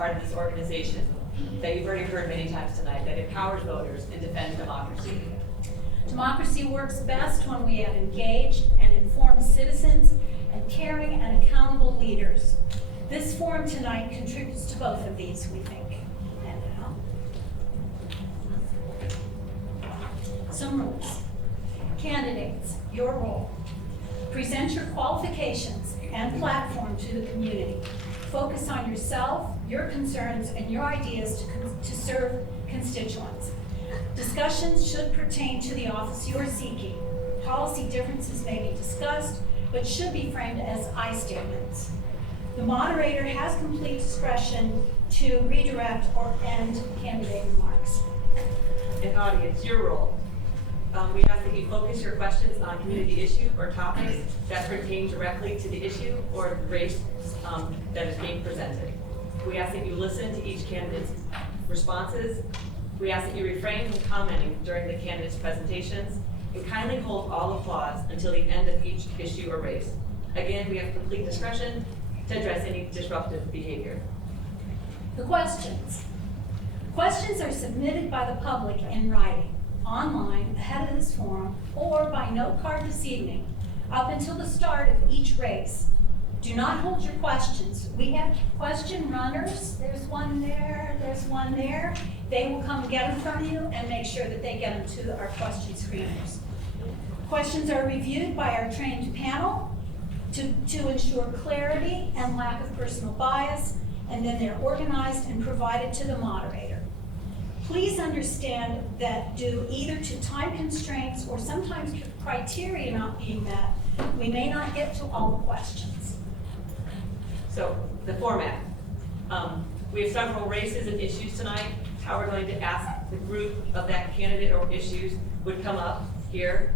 part of this organization that you've already heard many times tonight, that empowers voters and defends democracy. Democracy works best when we have engaged and informed citizens and caring and accountable leaders. This forum tonight contributes to both of these, we think. And some rules. Candidates, your role. Present your qualifications and platform to the community. Focus on yourself, your concerns, and your ideas to serve constituents. Discussions should pertain to the office you are seeking. Policy differences may be discussed, but should be framed as I statements. The moderator has complete discretion to redirect or end candidate remarks. And audience, your role. We ask that you focus your questions on community issue or topics that pertain directly to the issue or the race that is being presented. We ask that you listen to each candidate's responses. We ask that you refrain from commenting during the candidates' presentations and kindly hold all applause until the end of each issue or race. Again, we have complete discretion to address any disruptive behavior. The questions. Questions are submitted by the public in writing, online, ahead of this forum, or by note card this evening, up until the start of each race. Do not hold your questions. We have question runners. There's one there, there's one there. They will come get them from you and make sure that they get them to our question screeners. Questions are reviewed by our trained panel to ensure clarity and lack of personal bias, and then they're organized and provided to the moderator. Please understand that due either to time constraints or sometimes criteria not being met, we may not get to all the questions. So, the format. We have several races and issues tonight. How we're going to ask the group of that candidate or issues would come up here.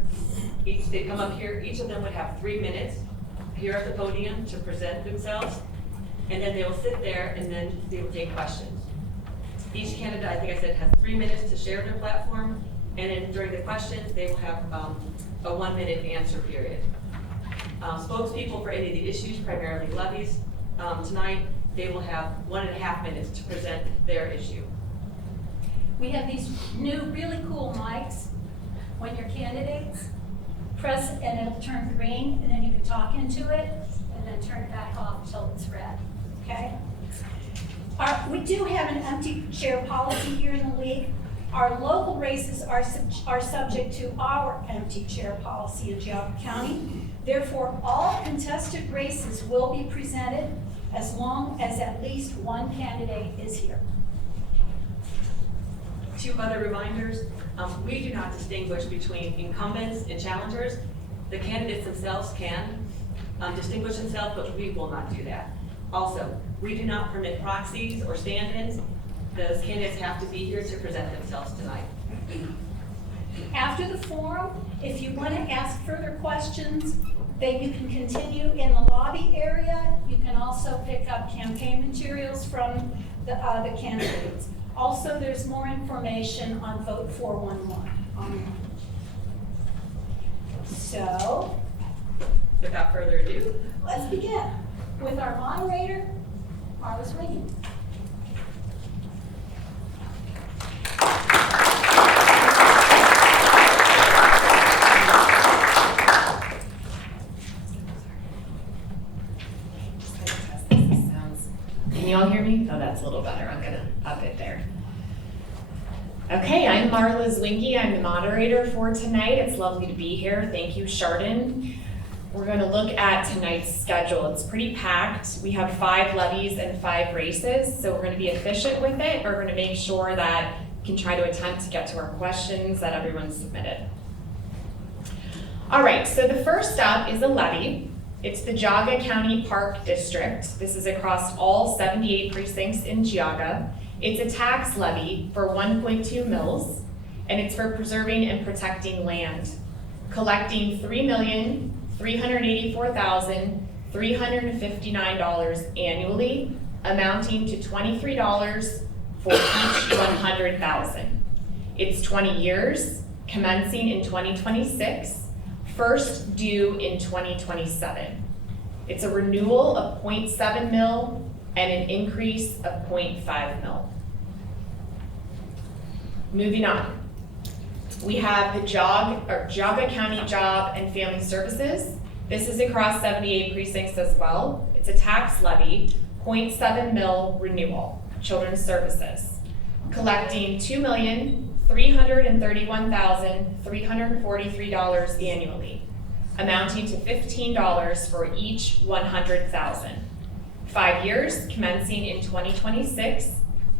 They'd come up here. Each of them would have 3 minutes here at the podium to present themselves. And then they will sit there and then they will take questions. Each candidate, I think I said, has 3 minutes to share their platform. And then during the questions, they will have a 1 minute answer period. Spokespeople for any of the issues, primarily levies, tonight, they will have 1.5 minutes to present their issue. We have these new really cool mics. When you're candidates, press and it'll turn green, and then you can talk into it, and then turn it back off until it's red, okay? We do have an empty chair policy here in the league. Our local races are subject to our empty chair policy in Geauga County. Therefore, all contested races will be presented as long as at least one candidate is here. 2 other reminders. We do not distinguish between incumbents and challengers. The candidates themselves can distinguish themselves, but we will not do that. Also, we do not permit proxies or stand-ins. Those candidates have to be here to present themselves tonight. After the forum, if you want to ask further questions, then you can continue in the lobby area. You can also pick up campaign materials from the candidates. Also, there's more information on Vote 411 online. So, Without further ado, let's begin with our moderator, Marla Sweeney. Can you all hear me? Oh, that's a little better. I'm gonna up it there. Okay, I'm Marla Zwinky. I'm the moderator for tonight. It's lovely to be here. Thank you, Chardon. We're gonna look at tonight's schedule. It's pretty packed. We have 5 levies and 5 races, so we're gonna be efficient with it. We're gonna make sure that we can try to attempt to get to our questions that everyone submitted. All right, so the first up is a levy. It's the Geauga County Park District. This is across all 78 precincts in Geauga. It's a tax levy for 1.2 mills, and it's for preserving and protecting land, collecting $3,384,359 annually, amounting to $23 for each 100,000. It's 20 years, commencing in 2026. First due in 2027. It's a renewal of 0.7 mil and an increase of 0.5 mil. Moving on. We have the Geauga County Job and Family Services. This is across 78 precincts as well. It's a tax levy, 0.7 mil renewal, children's services, collecting $2,331,343 annually, amounting to $15 for each 100,000. 5 years, commencing in 2026,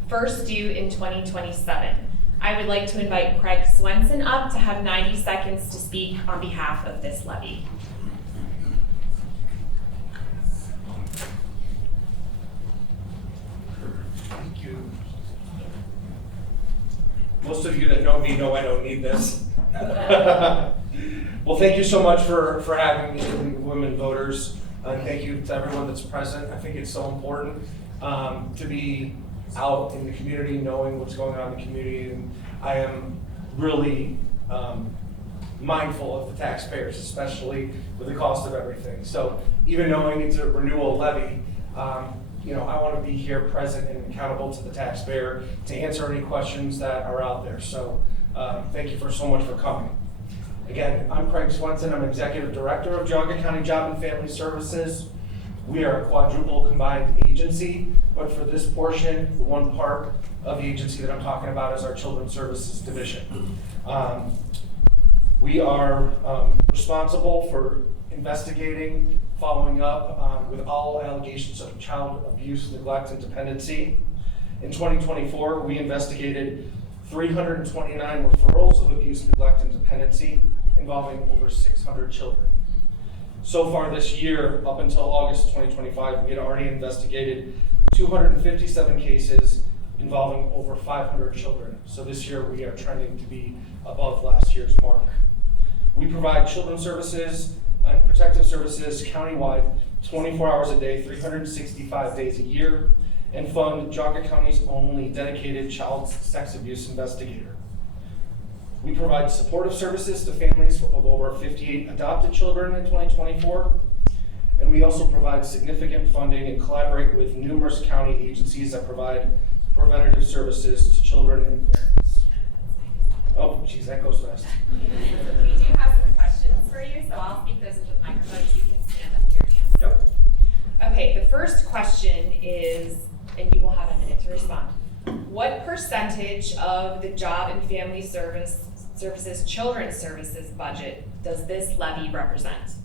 first due in 2027. I would like to invite Craig Swenson up to have 90 seconds to speak on behalf of this levy. Thank you. Most of you that know me know I don't need this. Well, thank you so much for having me, women voters. And thank you to everyone that's present. I think it's so important to be out in the community, knowing what's going on in the community. And I am really mindful of the taxpayers, especially with the cost of everything. So even knowing it's a renewal levy, I want to be here present and accountable to the taxpayer to answer any questions that are out there. So thank you so much for coming. Again, I'm Craig Swenson. I'm Executive Director of Geauga County Job and Family Services. We are a quadruple combined agency, but for this portion, the one part of the agency that I'm talking about is our Children's Services Division. We are responsible for investigating, following up with all allegations of child abuse, neglect, and dependency. In 2024, we investigated 329 referrals of abuse, neglect, and dependency involving over 600 children. So far this year, up until August 2025, we had already investigated 257 cases involving over 500 children. So this year we are trending to be above last year's mark. We provide children's services and protective services countywide 24 hours a day, 365 days a year, and fund Geauga County's only dedicated child sex abuse investigator. We provide supportive services to families of over 58 adopted children in 2024, and we also provide significant funding and collaborate with numerous county agencies that provide preventative services to children and parents. Oh, geez, that goes fast. We do have some questions for you, so I'll speak those into the microphone so you can stand up here too. Yep. Okay, the first question is, and you will have a minute to respond. What percentage of the Job and Family Services Children's Services budget does this levy represent?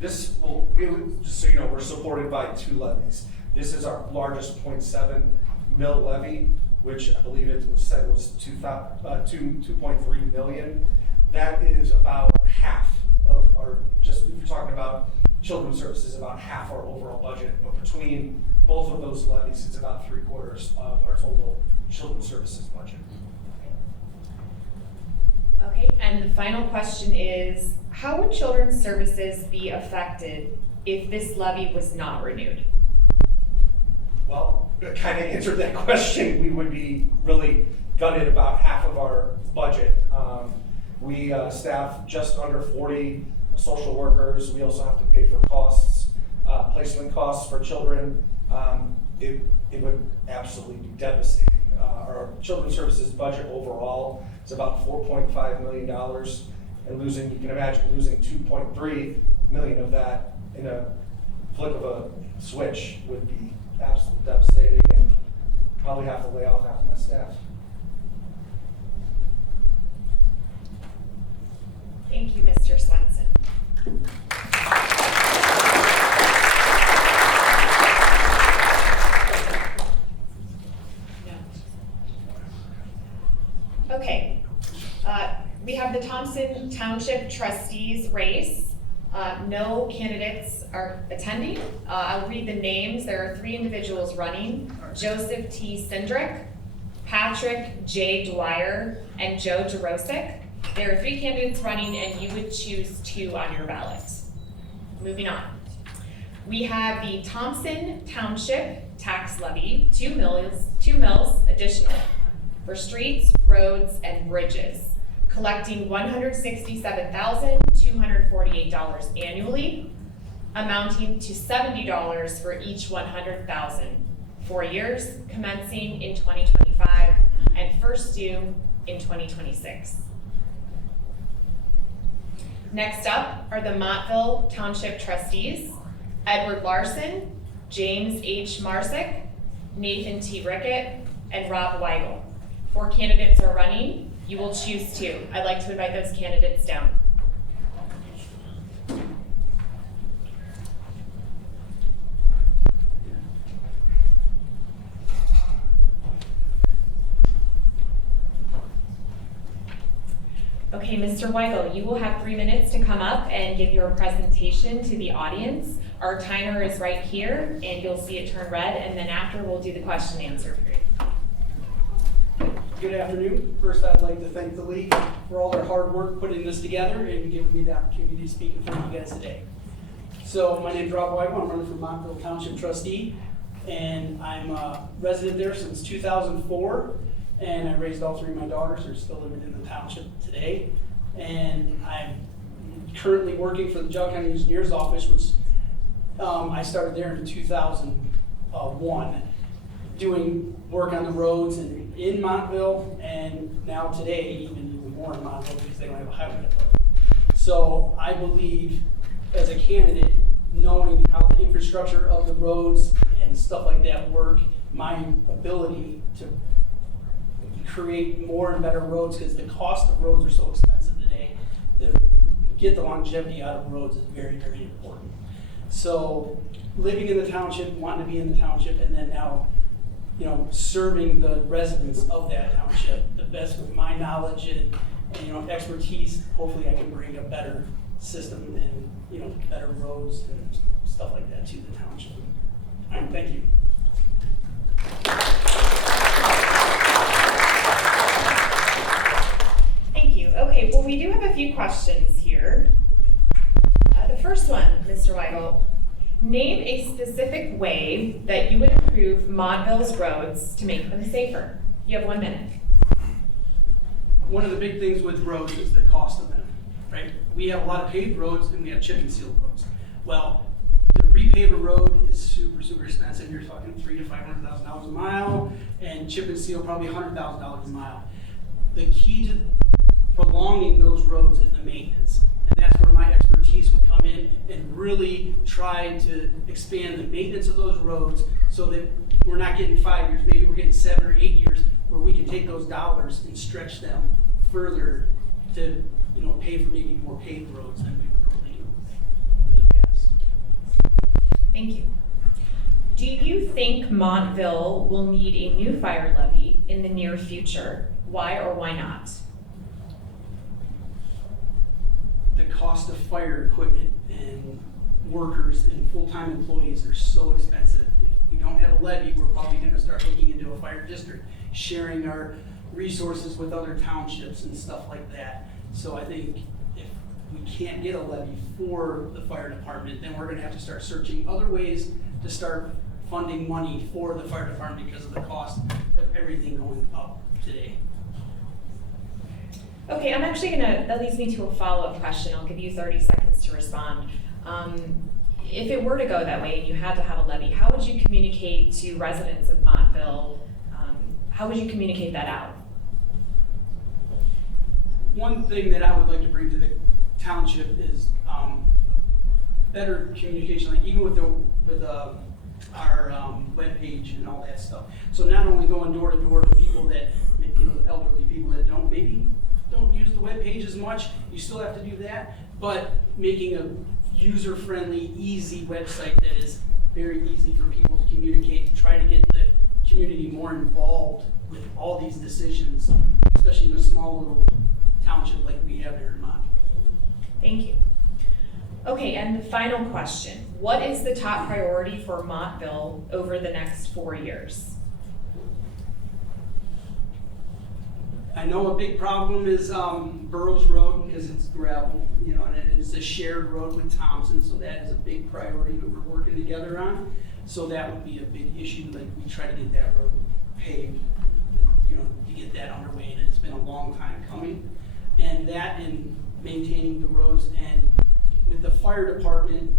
Just so you know, we're supported by 2 levies. This is our largest 0.7 mil levy, which I believe it was said was 2.3 million. That is about half of our, just if you're talking about children's services, about half our overall budget. But between both of those levies, it's about 3/4 of our total children's services budget. Okay, and the final question is, how would children's services be affected if this levy was not renewed? Well, kind of answered that question. We would be really gutted about half of our budget. We staff just under 40 social workers. We also have to pay for costs, placement costs for children. It would absolutely be devastating. Our children's services budget overall is about $4.5 million, and you can imagine losing 2.3 million of that in a flick of a switch would be absolutely devastating, and probably have to lay off half of my staff. Thank you, Mr. Swenson. Okay, we have the Thompson Township Trustees race. No candidates are attending. I'll read the names. There are 3 individuals running: Joseph T. Sindrick, Patrick J. Dwyer, and Joe Jarosik. There are 3 candidates running, and you would choose 2 on your ballot. Moving on. We have the Thompson Township tax levy, 2 mills additional for streets, roads, and bridges, collecting $167,248 annually, amounting to $70 for each 100,000, 4 years commencing in 2025 and first due in 2026. Next up are the Montville Township Trustees, Edward Larson, James H. Marsick, Nathan T. Rickett, and Rob Weigel. 4 candidates are running. You will choose 2. I'd like to invite those candidates down. Okay, Mr. Weigel, you will have 3 minutes to come up and give your presentation to the audience. Our timer is right here, and you'll see it turn red, and then after we'll do the question and answer period. Good afternoon. First, I'd like to thank the league for all their hard work putting this together and giving me the opportunity to speak in front of you guys today. So my name is Rob Weigel. I'm running for Montville Township Trustee, and I'm a resident there since 2004. And I raised all 3 of my daughters. They're still living in the township today. And I'm currently working for the Jog County Engineer's Office, which I started there in 2001, doing work on the roads in Montville, and now today even more in Montville because they don't have a highway department. So I believe as a candidate, knowing how the infrastructure of the roads and stuff like that work, my ability to create more and better roads, because the cost of roads are so expensive today, to get the longevity out of roads is very, very important. So living in the township, wanting to be in the township, and then now, serving the residents of that township the best with my knowledge and expertise, hopefully I can bring a better system and, better roads and stuff like that to the township. All right, thank you. Thank you. Okay, well, we do have a few questions here. The first one, Mr. Weigel, name a specific way that you would improve Montville's roads to make them safer. You have 1 minute. One of the big things with roads is the cost of them, right? We have a lot of paved roads and we have chip and seal roads. Well, to repave a road is super, super expensive. You're talking $300,000 to $500,000 a mile, and chip and seal probably $100,000 a mile. The key to prolonging those roads is the maintenance. And that's where my expertise would come in and really try to expand the maintenance of those roads so that we're not getting 5 years, maybe we're getting 7 or 8 years, where we can take those dollars and stretch them further to pay for maybe more paved roads than we normally do in the past. Thank you. Do you think Montville will need a new fire levy in the near future? Why or why not? The cost of fire equipment and workers and full-time employees are so expensive. If we don't have a levy, we're probably going to start looking into a fire district, sharing our resources with other townships and stuff like that. So I think if we can't get a levy for the fire department, then we're going to have to start searching other ways to start funding money for the fire department because of the cost of everything going up today. Okay, that leads me to a follow-up question. I'll give you 30 seconds to respond. If it were to go that way and you had to have a levy, how would you communicate to residents of Montville? How would you communicate that out? One thing that I would like to bring to the township is better communication, like even with our webpage and all that stuff. So not only going door to door to people that, elderly people that don't use the webpage as much, you still have to do that, but making a user-friendly, easy website that is very easy for people to communicate and try to get the community more involved with all these decisions, especially in a small little township like we have here in Montville. Thank you. Okay, and the final question. What is the top priority for Montville over the next 4 years? I know a big problem is Burroughs Road because it's gravel, and it's a shared road with Thompson, so that is a big priority that we're working together on. So that would be a big issue, like we try to get that road paved, to get that underway, and it's been a long time coming. And that and maintaining the roads, and with the fire department,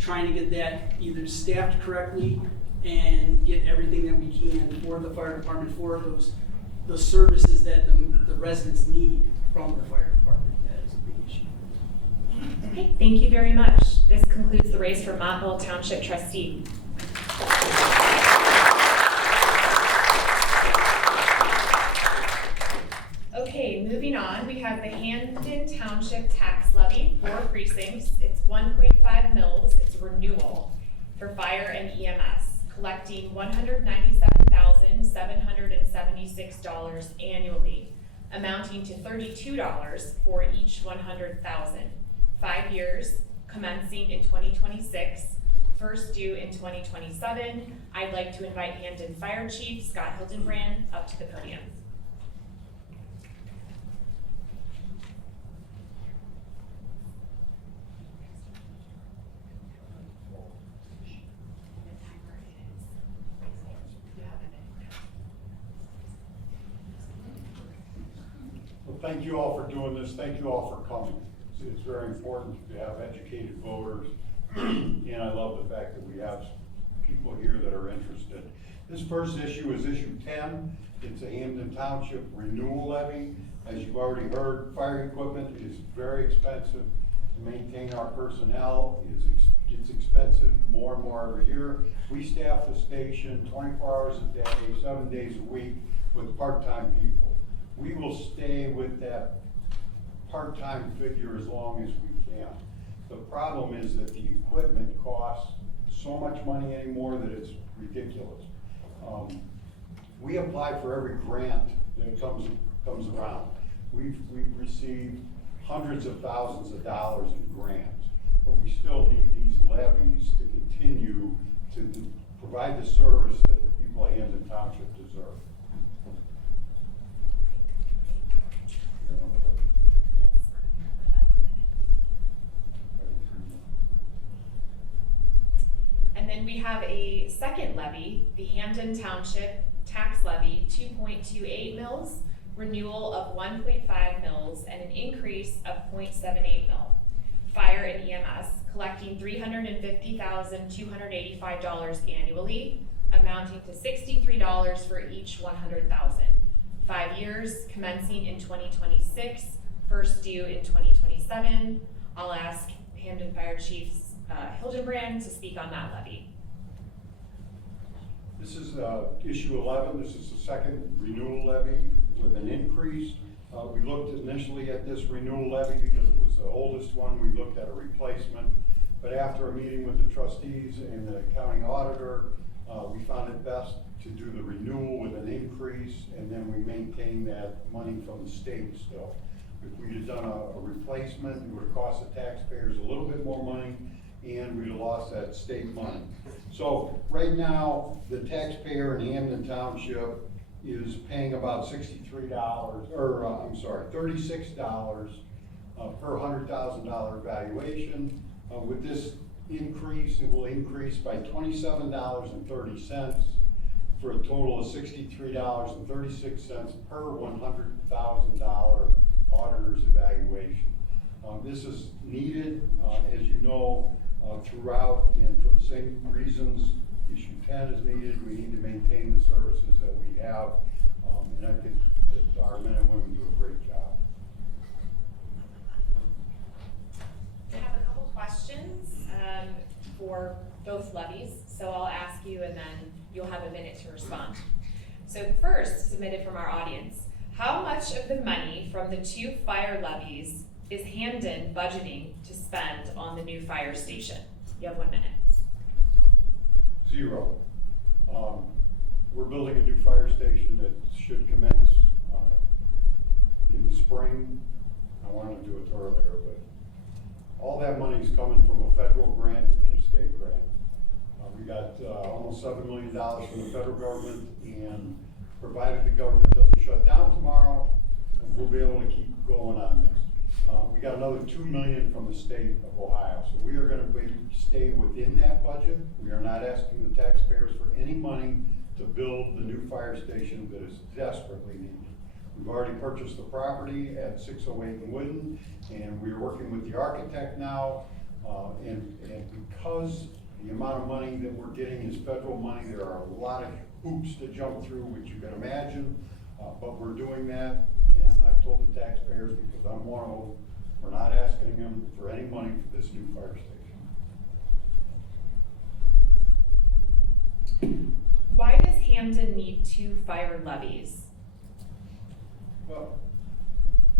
trying to get that either staffed correctly and get everything that we can for the fire department, for those services that the residents need from the fire department. That is a big issue. Okay, thank you very much. This concludes the race for Montville Township Trustee. Okay, moving on, we have the Hampden Township Tax Levy, 4 precincts. It's 1.5 mils, it's a renewal for fire and EMS, collecting $197,776 annually, amounting to $32 for each 100,000. 5 years, commencing in 2026, first due in 2027. I'd like to invite Hampden Fire Chief Scott Hildenbrand up to the podium. Well, thank you all for doing this. Thank you all for coming. It's very important to have educated voters, and I love the fact that we have people here that are interested. This first issue is issue 10. It's a Hampden Township renewal levy. As you've already heard, fire equipment is very expensive to maintain. Our personnel it's expensive more and more every year. We staff the station 24 hours a day, 7 days a week with part-time people. We will stay with that part-time figure as long as we can. The problem is that the equipment costs so much money anymore that it's ridiculous. We apply for every grant that comes around. We've received hundreds of thousands of dollars in grants, but we still need these levies to continue to provide the service that the people of Hampden Township deserve. And then we have a second levy, the Hampden Township Tax Levy, 2.28 mils, renewal of 1.5 mils, and an increase of 0.78 mil. Fire and EMS, collecting $350,285 annually, amounting to $63 for each 100,000. 5 years, commencing in 2026, first due in 2027. I'll ask Hampden Fire Chief Hildenbrand to speak on that levy. This is issue 11. This is the second renewal levy with an increase. We looked initially at this renewal levy because it was the oldest one. We looked at a replacement, but after a meeting with the trustees and the county auditor, we found it best to do the renewal with an increase, and then we maintain that money from the state still. If we had done a replacement, it would have cost the taxpayers a little bit more money, and we'd have lost that state money. So right now, the taxpayer in Hampden Township is paying about $36 per $100,000 valuation. With this increase, it will increase by $27.30 for a total of $63.36 per $100,000 auditor's evaluation. This is needed, as you know, throughout, and for the same reasons issue 10 is needed. We need to maintain the services that we have, and I think that our men and women do a great job. I have a couple questions for both levies, so I'll ask you and then you'll have a minute to respond. So the first, submitted from our audience, how much of the money from the 2 fire levies is Hampden budgeting to spend on the new fire station? You have 1 minute. 0. We're building a new fire station that should commence in the spring. I wanted to do it earlier, but all that money is coming from a federal grant and a state grant. We got almost $7 million from the federal government, and provided the government doesn't shut down tomorrow, we'll be able to keep going on this. We got another $2 million from the state of Ohio, so we are going to stay within that budget. We are not asking the taxpayers for any money to build the new fire station that is desperately needed. We've already purchased the property at 608 and Wooden, and we're working with the architect now And because the amount of money that we're getting is federal money, there are a lot of hoops to jump through, which you can imagine, but we're doing that. And I've told the taxpayers, because I'm one of them, we're not asking them for any money for this new fire station. Why does Hamden need 2 fire levies? Well,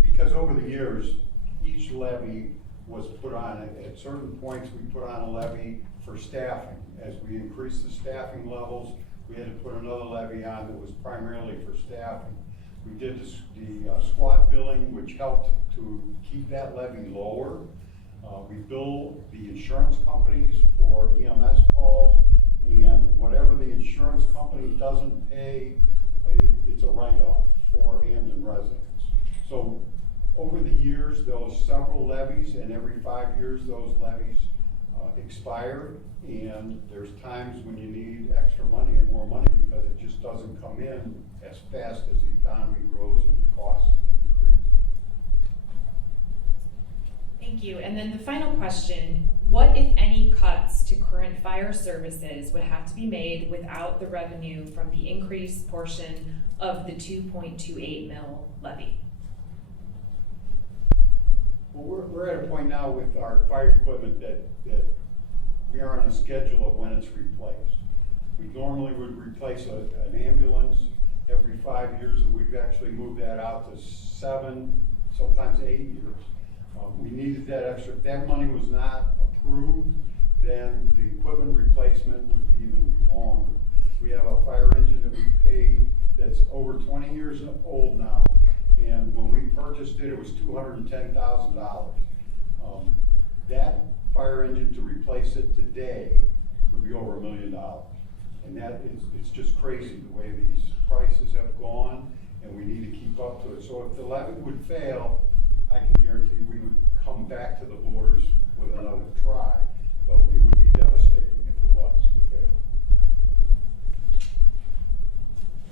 because over the years, each levy was put on, at certain points, we put on a levy for staffing. As we increased the staffing levels, we had to put another levy on that was primarily for staffing. We did the squad billing, which helped to keep that levy lower. We bill the insurance companies for EMS calls, and whatever the insurance company doesn't pay, it's a write-off for Hamden residents. So over the years, those several levies, and every 5 years, those levies expire, and there's times when you need extra money and more money because it just doesn't come in as fast as the economy grows and the costs increase. Thank you. And then the final question, what if any cuts to current fire services would have to be made without the revenue from the increased portion of the 2.28 mil levy? Well, we're at a point now with our fire equipment that we are on a schedule of when it's replaced. We normally would replace an ambulance every 5 years, and we've actually moved that out to 7, sometimes 8 years. We needed that extra. If that money was not approved, then the equipment replacement would be even longer. We have a fire engine that we paid that's over 20 years old now, and when we purchased it, it was $210,000. That fire engine, to replace it today, would be over $1 million. And it's just crazy the way these prices have gone, and we need to keep up to it. So if the levy would fail, I can guarantee we would come back to the voters with another try, but it would be devastating if it was to fail.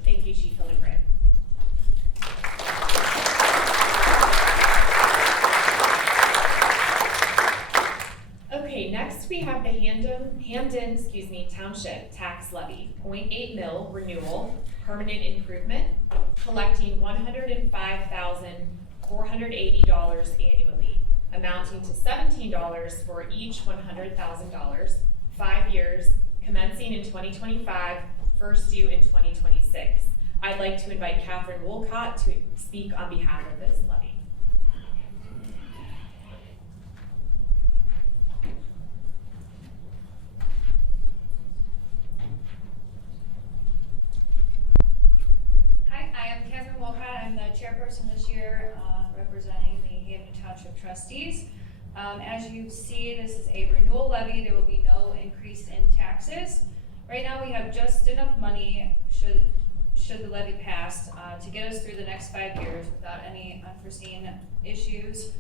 Thank you, Chief Hillenbrand. Okay, next we have the Hamden Township Tax Levy, 0.8 mil renewal, permanent improvement, collecting $105,480 annually, amounting to $17 for each $100,000, 5 years, commencing in 2025, first due in 2026. I'd like to invite Catherine Wolcott to speak on behalf of this levy. I'm the chairperson this year, representing the Hamden Township trustees. As you see, this is a renewal levy. There will be no increase in taxes. Right now, we have just enough money, should the levy pass, to get us through the next 5 years without any unforeseen issues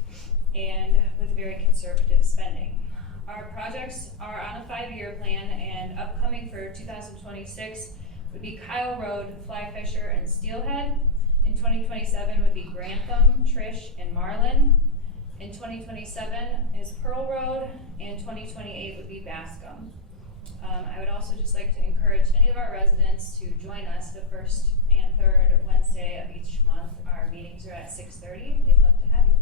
and with very conservative spending. Our projects are on a 5-year plan, and upcoming for 2026 would be Kyle Road, Fly Fisher, and Steelhead. In 2027 would be Grantham, Trish, and Marlin. In 2027 is Pearl Road, and 2028 would be Bascom. I would also just like to encourage any of our residents to join us the first and third Wednesday of each month. Our meetings are at 6:30. We'd love to have you.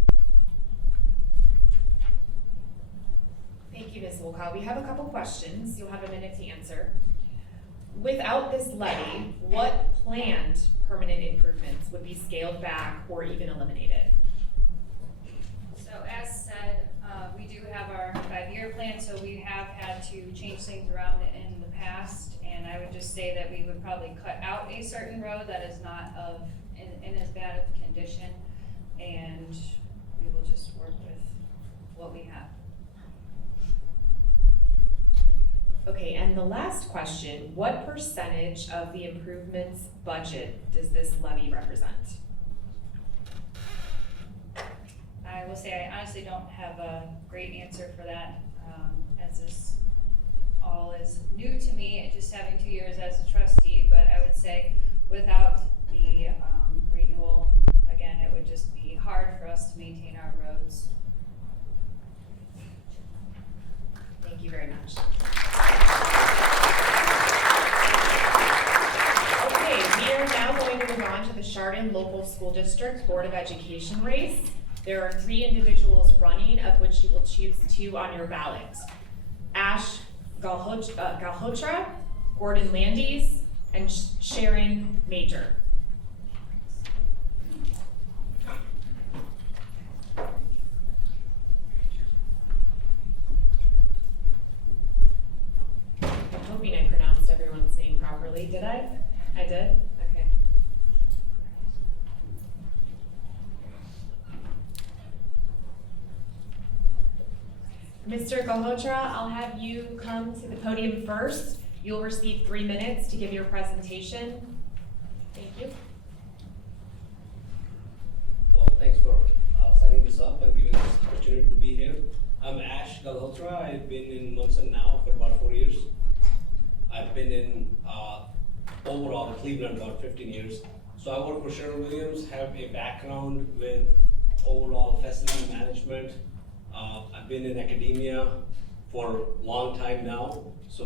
Thank you, Ms. Wolcott. We have a couple questions. You'll have a minute to answer. Without this levy, what planned permanent improvements would be scaled back or even eliminated? So as said, we do have our 5-year plan, so we have had to change things around in the past, and I would just say that we would probably cut out a certain road that is not in as bad of condition, and we will just work with what we have. Okay, and the last question, what percentage of the improvements budget does this levy represent? I will say I honestly don't have a great answer for that, as this all is new to me, just having 2 years as a trustee, but I would say without the renewal, again, it would just be hard for us to maintain our roads. Chardon Local School District Board of Education race. There are 3 individuals running, of which you will choose 2 on your ballot. Ash Galhotra, Gordon Landis, and Sharon Major. I'm hoping I pronounced everyone's name properly. Did I? I did? Okay. Mr. Galhotra, I'll have you come to the podium first. You'll receive 3 minutes to give your presentation. Thank you. Well, thanks for setting this up and giving us the opportunity to be here. I'm Ash Galhotra. I've been in Munson now for about 4 years. I've been in overall Cleveland about 15 years. So I work for Sherwin-Williams, have a background with overall facility management. I've been in academia for a long time now. So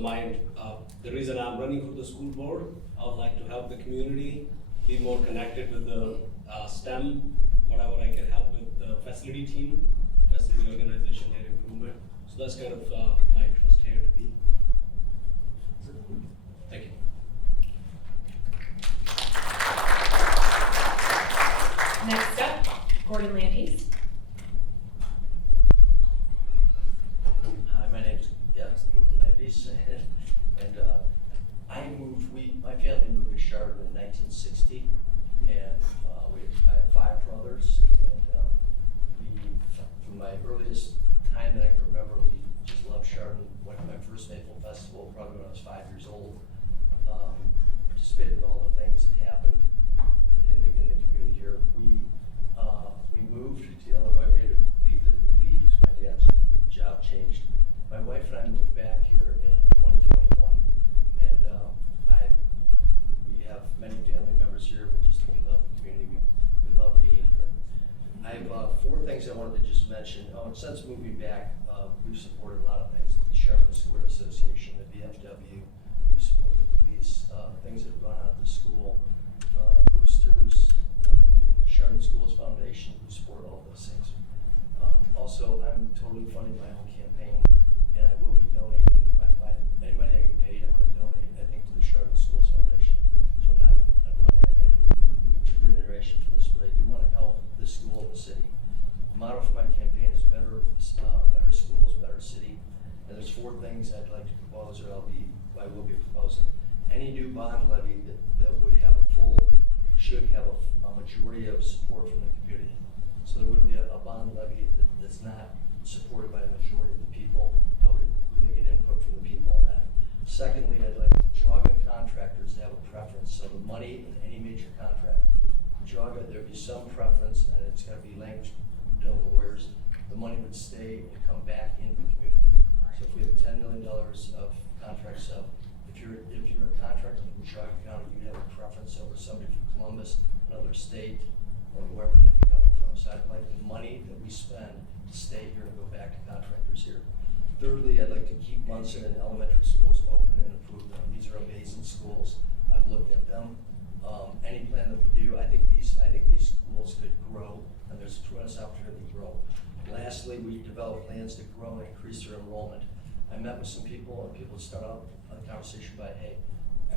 the reason I'm running for the school board, I would like to help the community be more connected with the STEM, whatever I can help with the facility team, facility organization and improvement. So that's kind of my interest here to be. Thank you. Next up, Gordon Landis. Hi, my name's Gordon Landis, and my family moved to Chardon in 1960, and I have 5 brothers, and from my earliest time that I can remember, we just loved Chardon. Went to my first Maple Festival probably when I was 5 years old. Participated in all the things that happened in the community here. We moved to Illinois. We had to leave because my dad's job changed. My wife and I moved back here in 2021, and we have many family members here. We love the community. We love being here. I have 4 things I wanted to just mention. Since moving back, we've supported a lot of things. The Chardon Square Association, the VFW. We support the police. Things that have gone on at the school. Boosters. The Chardon Schools Foundation. We support all those things. Also, I'm totally funding my own campaign, and I will be donating any money I get paid. I'm going to donate, I think, to the Chardon Schools Foundation. So I don't want to have any remuneration for this, but I do want to help the school and the city. The motto for my campaign is better schools, better city. And there's 4 things I'd like to propose, or I will be proposing. Any new bond levy that would have should have a majority of support from the community. So there would be a bond levy that's not supported by a majority of the people. I would really get input from the people on that. Secondly, I'd like JAGA contractors to have a preference. So the money in any major contract, JAGA, there'd be some preference, and it's got to be language lawyers. The money would stay and come back into the community. So if we have $10 million of contract sub, if you're a contractor from Chardon County, you'd have a preference over somebody from Columbus, another state, or wherever they'd be coming from. So I'd like the money that we spend to stay here and go back to contractors here. Thirdly, I'd like to keep Munson and elementary schools open and improve them. These are amazing schools. I've looked at them. Any plan that we do, I think these schools could grow, and there's a tremendous opportunity to grow. Lastly, we develop plans to grow and increase their enrollment. I met with some people, and people start out a conversation by, hey,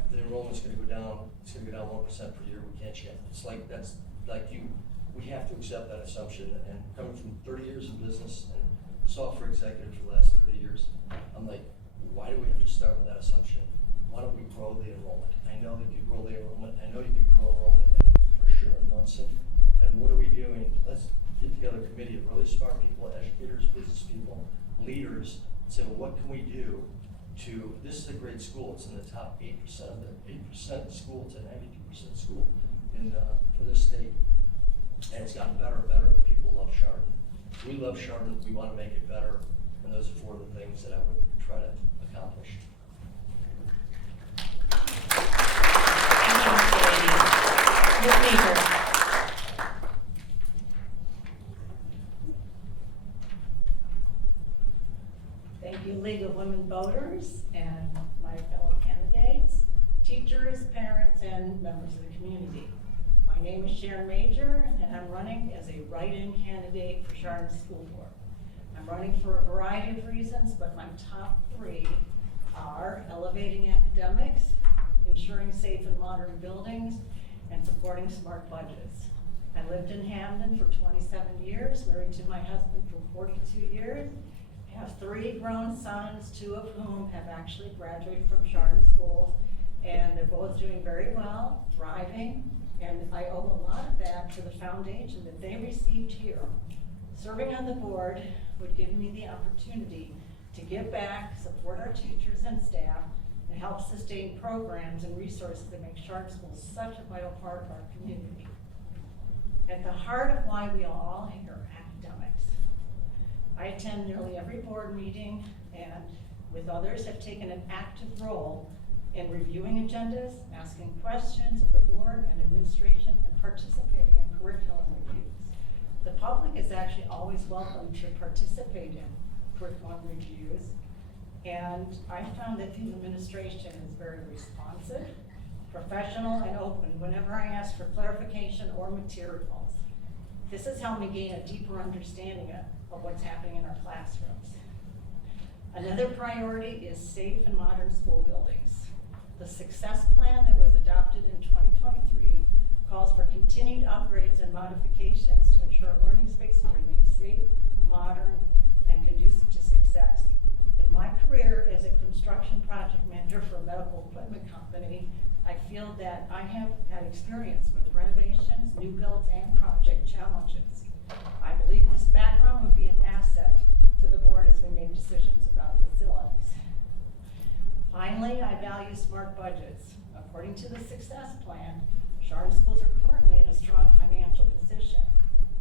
the enrollment's going to go down. It's going to go down 1% per year. We can't change. It's like we have to accept that assumption. And coming from 30 years in business and software executive for the last 30 years, I'm like, why do we have to start with that assumption? Why don't we grow the enrollment? I know that you could grow the enrollment. I know you could grow enrollment for sure in Munson. And what are we doing? Let's get together a committee of really smart people, educators, business people, leaders, and say, well, what can we do to, this is a great school. It's in the top 8% of the 8% school to 92% school for this state. And it's gotten better and better. People love Chardon. We love Chardon. We want to make it better. And those are 4 of the things that I would try to accomplish. Ms. Major. Thank you, League of Women Voters and my fellow candidates, teachers, parents, and members of the community. My name is Sharon Major, and I'm running as a write-in candidate for Chardon School Board. I'm running for a variety of reasons, but my top 3 are elevating academics, ensuring safe and modern buildings, and supporting smart budgets. I lived in Hamden for 27 years, married to my husband for 42 years. I have 3 grown sons, 2 of whom have actually graduated from Chardon schools, and they're both doing very well, thriving, and I owe a lot of that to the foundation that they received here. Serving on the board would give me the opportunity to give back, support our teachers and staff, and help sustain programs and resources that make Chardon schools such a vital part of our community. At the heart of why we are all here are academics. I attend nearly every board meeting and with others have taken an active role in reviewing agendas, asking questions of the board and administration, and participating in curriculum reviews. The public is actually always welcome to participate in curriculum reviews, and I found that the administration is very responsive, professional, and open whenever I ask for clarification or materials. This has helped me gain a deeper understanding of what's happening in our classrooms. Another priority is safe and modern school buildings. The success plan that was adopted in 2023 calls for continued upgrades and modifications to ensure learning spaces remain safe, modern, and conducive to success. In my career as a construction project manager for a medical equipment company, I feel that I have had experience with renovations, new builds, and project challenges. I believe this background would be an asset to the board as we make decisions about facilities. Finally, I value smart budgets. According to the success plan, Chardon schools are currently in a strong financial position,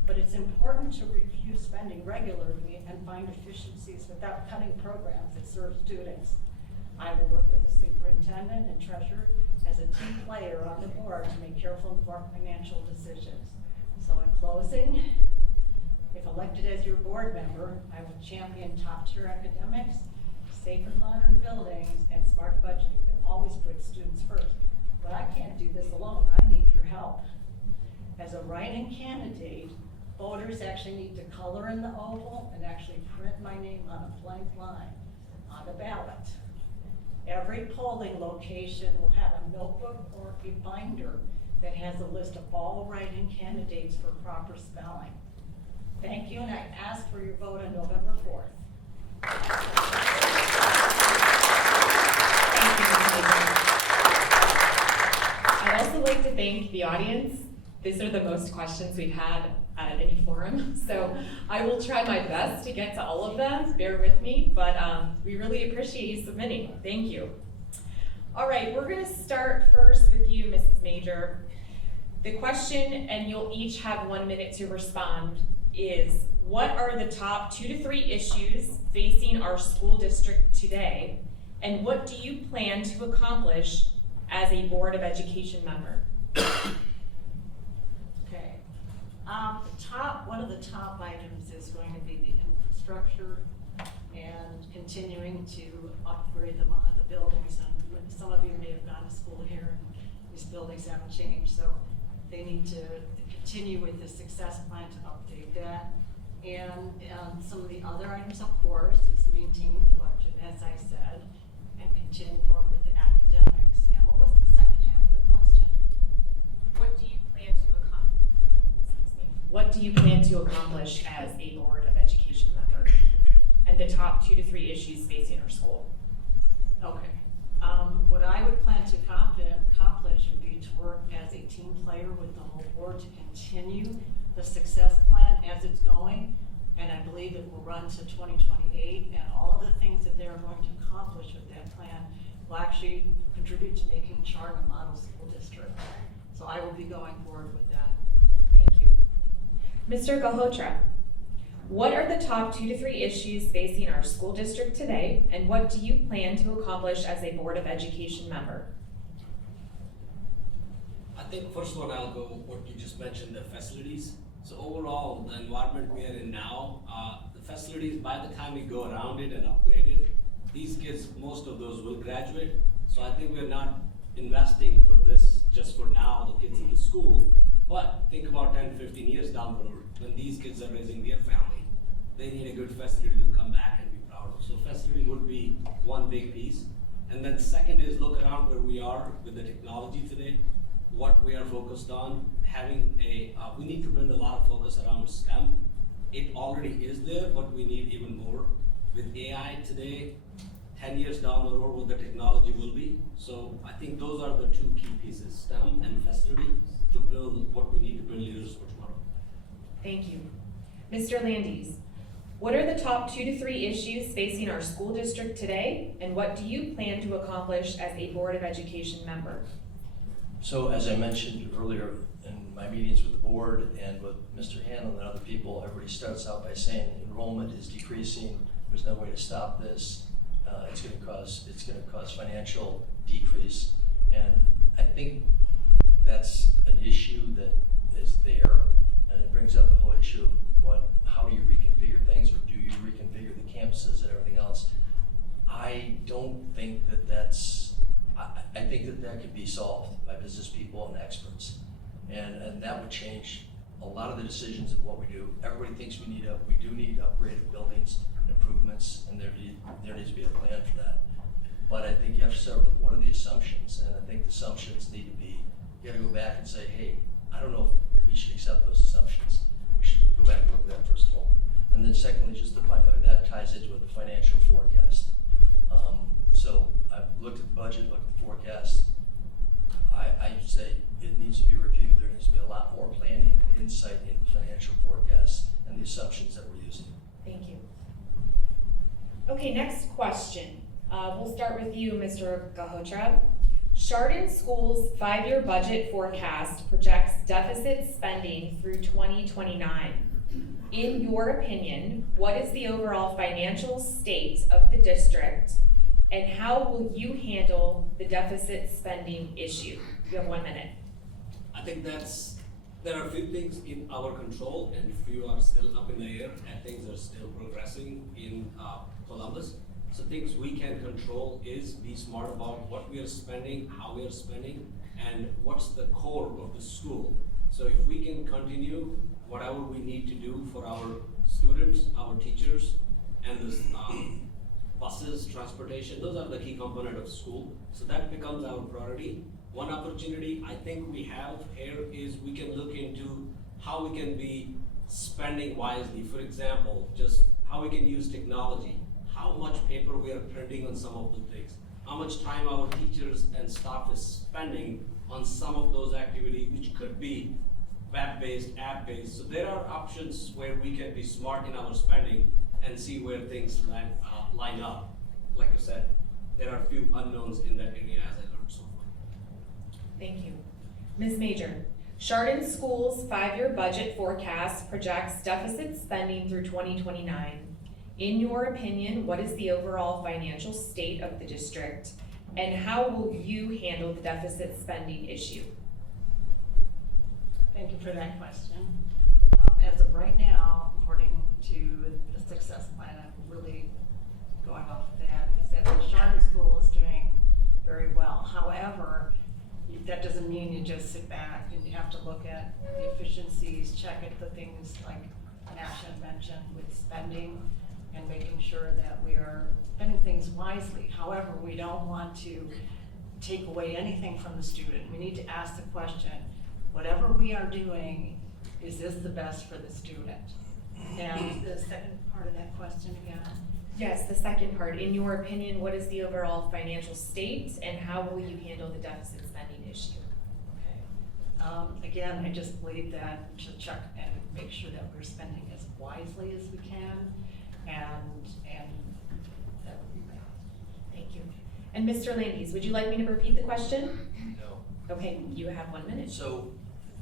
but it's important to review spending regularly and find efficiencies without cutting programs that serve students. I will work with the superintendent and treasurer as a team player on the board to make careful, informed financial decisions. So in closing, if elected as your board member, I will champion top-tier academics, safe and modern buildings, and smart budgeting that always puts students first. But I can't do this alone. I need your help. As a write-in candidate, voters actually need to color in the oval and actually print my name on a blank line on the ballot. Every polling location will have a notebook or a binder that has a list of all write-in candidates for proper spelling. Thank you, and I ask for your vote on November 4th. I'd also like to thank the audience. These are the most questions we've had at any forum, so I will try my best to get to all of them. Bear with me, but we really appreciate you submitting. Thank you. All right, we're going to start first with you, Mrs. Major. The question, and you'll each have 1 minute to respond, is what are the top 2 to 3 issues facing our school district today, and what do you plan to accomplish as a Board of Education member? Okay. One of the top items is going to be the infrastructure and continuing to upgrade the buildings. And some of you may have gone to school here, and these buildings haven't changed, so they need to continue with the success plan to update that. And some of the other items, of course, is maintaining the budget, as I said, and continuing forward with the academics. And what was the second half of the question? What do you plan to accomplish? What do you plan to accomplish as a Board of Education member? And the top 2 to 3 issues facing our school. Okay. What I would plan to accomplish would be to work as a team player with the whole board to continue the success plan as it's going. And I believe it will run to 2028, and all of the things that they're going to accomplish with that plan will actually contribute to making Chardon a model school district. So I will be going forward with that. Thank you. Mr. Galhotra, what are the top 2 to 3 issues facing our school district today, and what do you plan to accomplish as a Board of Education member? I think first one I'll go what you just mentioned, the facilities. So overall, the environment we are in now, the facilities, by the time we go around it and upgrade it, these kids, most of those will graduate. So I think we're not investing for this just for now, the kids in the school, But think about 10, 15 years down the road, when these kids are raising their family, they need a good facility to come back and be proud of. So facility would be one big piece. And then second is look around where we are with the technology today, what we are focused on, having we need to build a lot of focus around STEM. It already is there, but we need even more. With AI today, 10 years down the road, what the technology will be. So I think those are the two key pieces, STEM and facility, to build what we need to build leaders for tomorrow. Thank you. Mr. Landis, what are the top 2 to 3 issues facing our school district today, and what do you plan to accomplish as a Board of Education member? So as I mentioned earlier in my meetings with the board and with Mr. Hanlon and other people, everybody starts out by saying enrollment is decreasing, there's no way to stop this, it's gonna cause financial decrease. And I think that's an issue that is there, and it brings up the whole issue of how do you reconfigure things, or do you reconfigure the campuses and everything else? I don't think I think that could be solved by business people and experts. And that would change a lot of the decisions of what we do. Everybody thinks we do need upgraded buildings and improvements, and there needs to be a plan for that. But I think you have to start with what are the assumptions, and I think the assumptions need to be, you gotta go back and say, hey, I don't know if we should accept those assumptions. We should go back and look at that first of all. And then secondly, just that ties into the financial forecast. So I've looked at the budget, looked at the forecast. I say it needs to be reviewed. There needs to be a lot more planning and insight into financial forecasts and the assumptions that we're using. Thank you. Okay, next question. We'll start with you, Mr. Gahotra. Chardon School's 5-year budget forecast projects deficit spending through 2029. In your opinion, what is the overall financial state of the district, and how will you handle the deficit spending issue? You have 1 minute. I think there are a few things in our control, and a few are still up in the air, and things are still progressing in Columbus. So things we can control is be smart about what we are spending, how we are spending, and what's the core of the school. So if we can continue whatever we need to do for our students, our teachers, and the buses, transportation, those are the key component of school. So that becomes our priority. One opportunity I think we have here is we can look into how we can be spending wisely. For example, just how we can use technology, how much paper we are printing on some of the things, how much time our teachers and staff is spending on some of those activities, which could be web-based, app-based. So there are options where we can be smart in our spending and see where things line up. Like I said, there are a few unknowns in that area as I learned so far. Thank you. Ms. Major, Chardon School's 5-year budget forecast projects deficit spending through 2029. In your opinion, what is the overall financial state of the district, and how will you handle the deficit spending issue? Thank you for that question. As of right now, according to the success plan, I'm really going off of that, is that the Chardon School is doing very well. However, that doesn't mean you just sit back, and you have to look at the efficiencies, check at the things like Nash had mentioned with spending and making sure that we are spending things wisely. However, we don't want to take away anything from the student. We need to ask the question, whatever we are doing, is this the best for the student? And the second part of that question again? Yes, the second part. In your opinion, what is the overall financial state, and how will you handle the deficit spending issue? Okay. Again, I just believe that to check and make sure that we're spending as wisely as we can, and that would be my. Thank you. And Mr. Landis, would you like me to repeat the question? No. Okay, you have 1 minute. So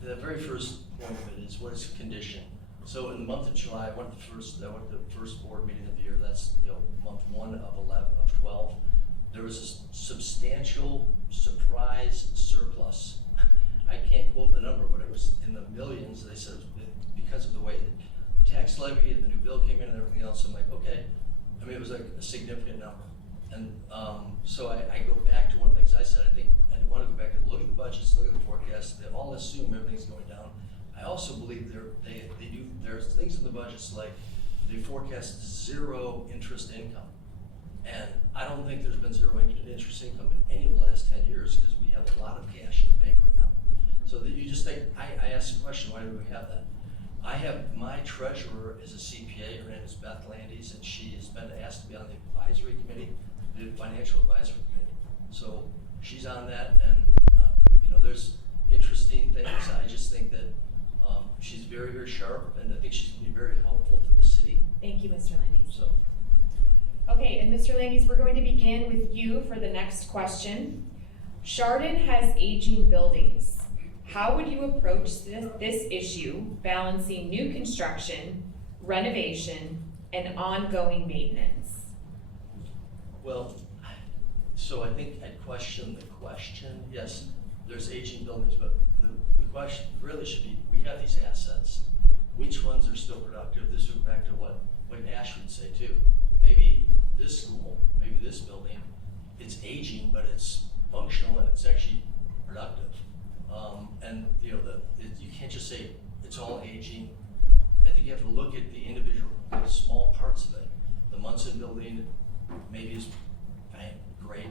the very first point of it is what is condition. So in the month of July, I went to the first board meeting of the year. That's month 1 of 12. There was a substantial surprise surplus. I can't quote the number, but it was in the millions. They said because of the way the tax levy and the new bill came in and everything else. I'm like, okay. I mean, it was like a significant number. And so I go back to one of the things I said. I think I want to go back and look at the budgets, look at the forecasts. They all assume everything's going down. I also believe there's things in the budgets like they forecast 0 interest income. And I don't think there's been 0 interest income in any of the last 10 years because we have a lot of cash in the bank right now. So that you just think, I asked the question, why do we have that? I have, my treasurer is a CPA, her name is Beth Landis, and she has been asked to be on the advisory committee, the financial advisory committee. So she's on that, and there's interesting things. I just think that she's very, very sharp, and I think she's going to be very helpful to the city. Thank you, Mr. Landis. So. Okay, and Mr. Landis, we're going to begin with you for the next question. Chardon has aging buildings. How would you approach this issue, balancing new construction, renovation, and ongoing maintenance? Well, so I think I'd question the question. Yes, there's aging buildings, but the question really should be, we have these assets. Which ones are still productive? This would go back to what Ash would say too. Maybe this school, maybe this building, it's aging, but it's functional and it's actually productive. And you can't just say it's all aging. I think you have to look at the individual, the small parts of it. The Munson building maybe is great.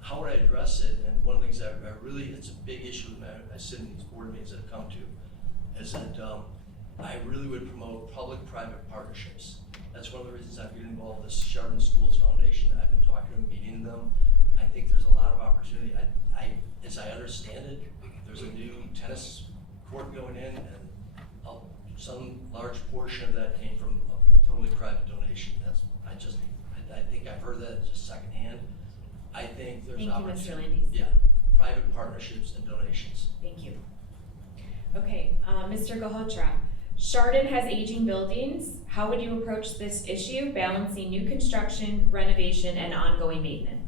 How would I address it? And one of the things that I really, it's a big issue that I sit in these board meetings that I've come to, is that I really would promote public-private partnerships. That's one of the reasons I've been involved with this Chardon Schools Foundation. I've been talking to them, meeting them. I think there's a lot of opportunity. As I understand it, there's a new tennis court going in, and some large portion of that came from a totally private donation. I think I've heard that just secondhand. I think there's opportunity. Thank you, Mr. Landis. Yeah, private partnerships and donations. Thank you. Okay, Mr. Gahotra. Chardon has aging buildings. How would you approach this issue, balancing new construction, renovation, and ongoing maintenance?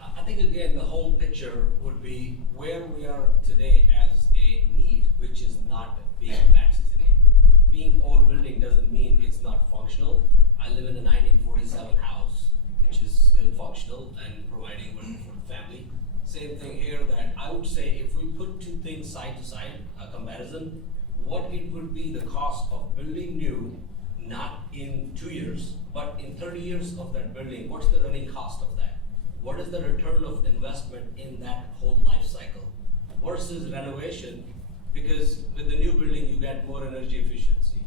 I think again, the whole picture would be where we are today as a need, which is not being met today. Being old building doesn't mean it's not functional. I live in a 1947 house, which is still functional and providing for the family. Same thing here, that I would say if we put two things side to side, a comparison, what it would be the cost of building new, not in 2 years, but in 30 years of that building, what's the running cost of that? What is the return of investment in that whole life cycle versus renovation? Because with the new building, you get more energy efficiency.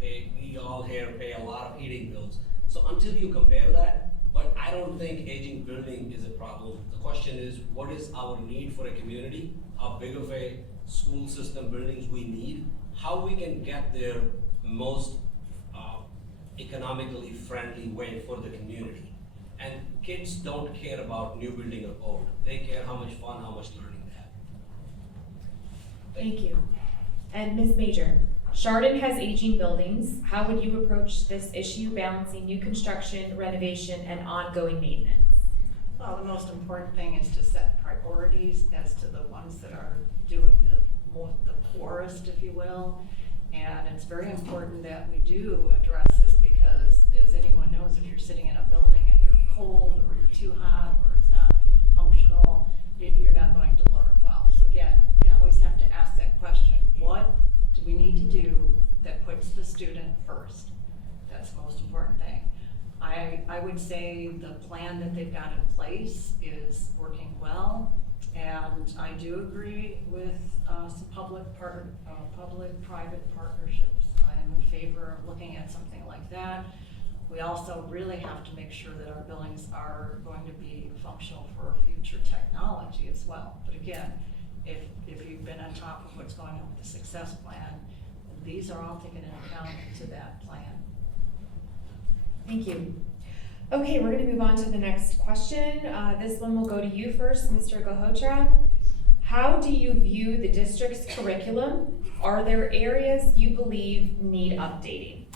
We all here pay a lot of heating bills. So until you compare that, but I don't think aging building is a problem. The question is, what is our need for a community? How big of a school system buildings we need? How we can get there most economically friendly way for the community. And kids don't care about new building or old. They care how much fun, how much learning they have. Thank you. And Ms. Major, Chardon has aging buildings. How would you approach this issue, balancing new construction, renovation, and ongoing maintenance? Well, the most important thing is to set priorities as to the ones that are doing the poorest, if you will. And it's very important that we do address this because, as anyone knows, if you're sitting in a building and you're cold or you're too hot or it's not functional, you're not going to learn well. So again, you always have to ask that question. What do we need to do that puts the student first? That's the most important thing. I would say the plan that they've got in place is working well, and I do agree with some public-private partnerships. I am in favor of looking at something like that. We also really have to make sure that our buildings are going to be functional for future technology as well. But again, if you've been on top of what's going on with the success plan, these are all taken into account into that plan. Thank you. Okay, we're going to move on to the next question. This one will go to you first, Mr. Gahotra. How do you view the district's curriculum? Are there areas you believe need updating?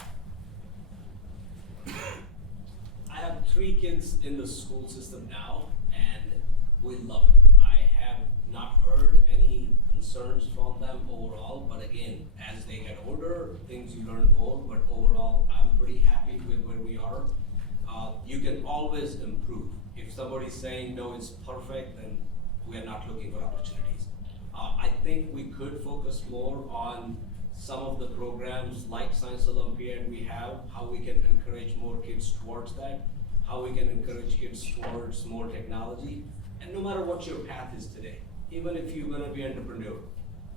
I have 3 kids in the school system now, and we love it. I have not heard any concerns from them overall, but again, as they get older, things you learn more, but overall, I'm pretty happy with where we are. you can always improve. If somebody's saying, no, it's perfect, then we are not looking for opportunities. I think we could focus more on some of the programs like Science Olympiad we have, how we can encourage more kids towards that, how we can encourage kids towards more technology. And no matter what your path is today, even if you're gonna be an entrepreneur,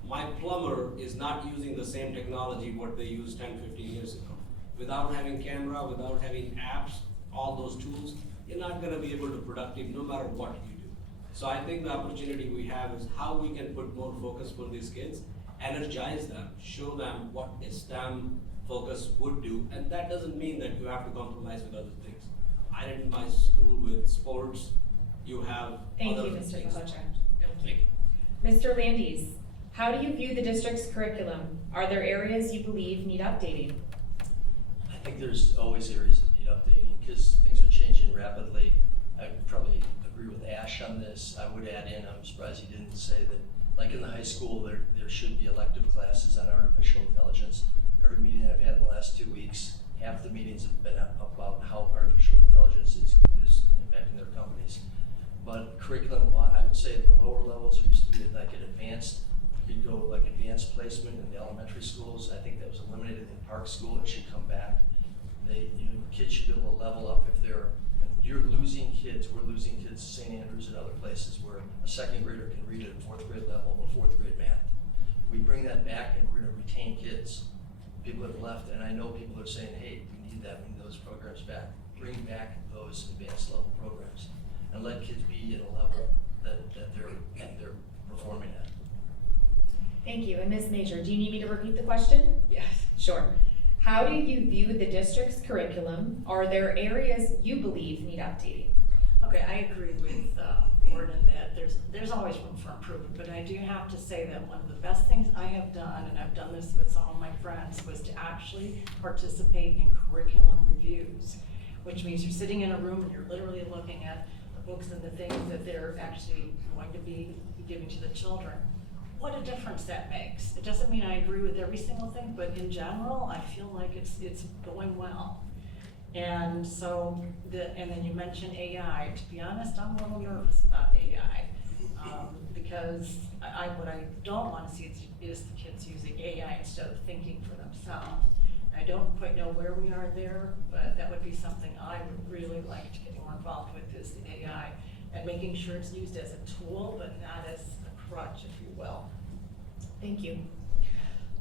my plumber is not using the same technology what they used 10, 15 years ago. Without having camera, without having apps, all those tools, you're not gonna be able to productive no matter what you do. So I think the opportunity we have is how we can put more focus for these kids, energize them, show them what a STEM focus would do, and that doesn't mean that you have to compromise with other things. I did my school with sports, you have Thank other you, Mr. things. Kocher. Thank you. Mr. Landis, how do you view the district's curriculum? Are there areas you believe need updating? I think there's always areas that need updating because things are changing rapidly. I would probably agree with Ash on this. I would add in, I'm surprised he didn't say that, like in the high school, there should be elective classes on artificial intelligence. Every meeting I've had in the last 2 weeks, half the meetings have been about how artificial intelligence is impacting their companies. But curriculum, I would say at the lower levels, there used to be like an advanced, you could go like advanced placement in the elementary schools. I think that was eliminated in Park School. It should come back. Kids should be able to level up if you're losing kids. We're losing kids to St. Andrews and other places where a second grader can read at a fourth grade level or fourth grade math. We bring that back and we're gonna retain kids. People have left, and I know people are saying, hey, we need that, we need those programs back. Bring back those advanced level programs and let kids be at a level that they're performing at. Thank you. And Ms. Major, do you need me to repeat the question? Yes. Sure. How do you view the district's curriculum? Are there areas you believe need updating? Okay, I agree with Gordon that there's always room for improvement, but I do have to say that one of the best things I have done, and I've done this with some of my friends, was to actually participate in curriculum reviews, which means you're sitting in a room and you're literally looking at the books and the things that they're actually going to be giving to the children. What a difference that makes. It doesn't mean I agree with every single thing, but in general, I feel like it's going well. And so, and then you mentioned AI. To be honest, I'm a little nervous about AI because what I don't want to see is the kids using AI instead of thinking for themselves. I don't quite know where we are there, but that would be something I would really like to get more involved with, is the AI and making sure it's used as a tool, but not as a crutch, if you will. Thank you.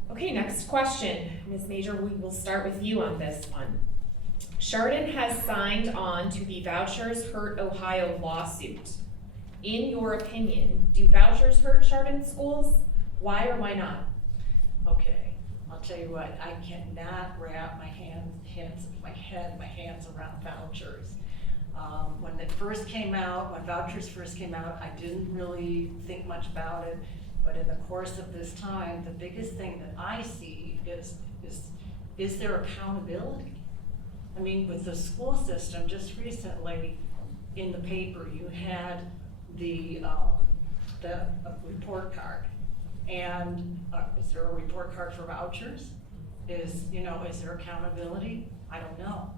Okay, next question. Ms. Major, we will start with you on this one. Chardon has signed on to the Vouchers Hurt Ohio lawsuit. In your opinion, do vouchers hurt Chardon schools? Why or why not? Okay, I'll tell you what, I cannot wrap my hands around vouchers. When it first came out, when vouchers first came out, I didn't really think much about it. But in the course of this time, the biggest thing that I see is there accountability? I mean, with the school system, just recently in the paper, you had the report card. And is there a report card for vouchers? Is there accountability? I don't know.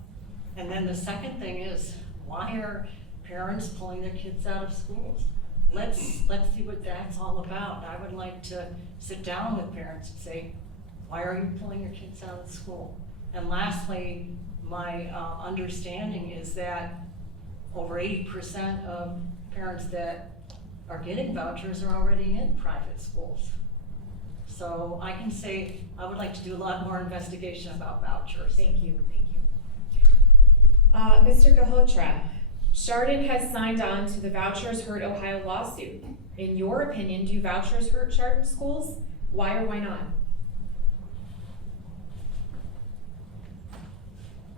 And then the second thing is, why are parents pulling their kids out of schools? Let's see what that's all about. I would like to sit down with parents and say, why are you pulling your kids out of school? And lastly, my understanding is that over 80% of parents that are getting vouchers are already in private schools. So I can say I would like to do a lot more investigation about vouchers. Thank you, thank you. Mr. Gahotra, Chardon has signed on to the Vouchers Hurt Ohio lawsuit. In your opinion, do vouchers hurt Chardon schools? Why or why not?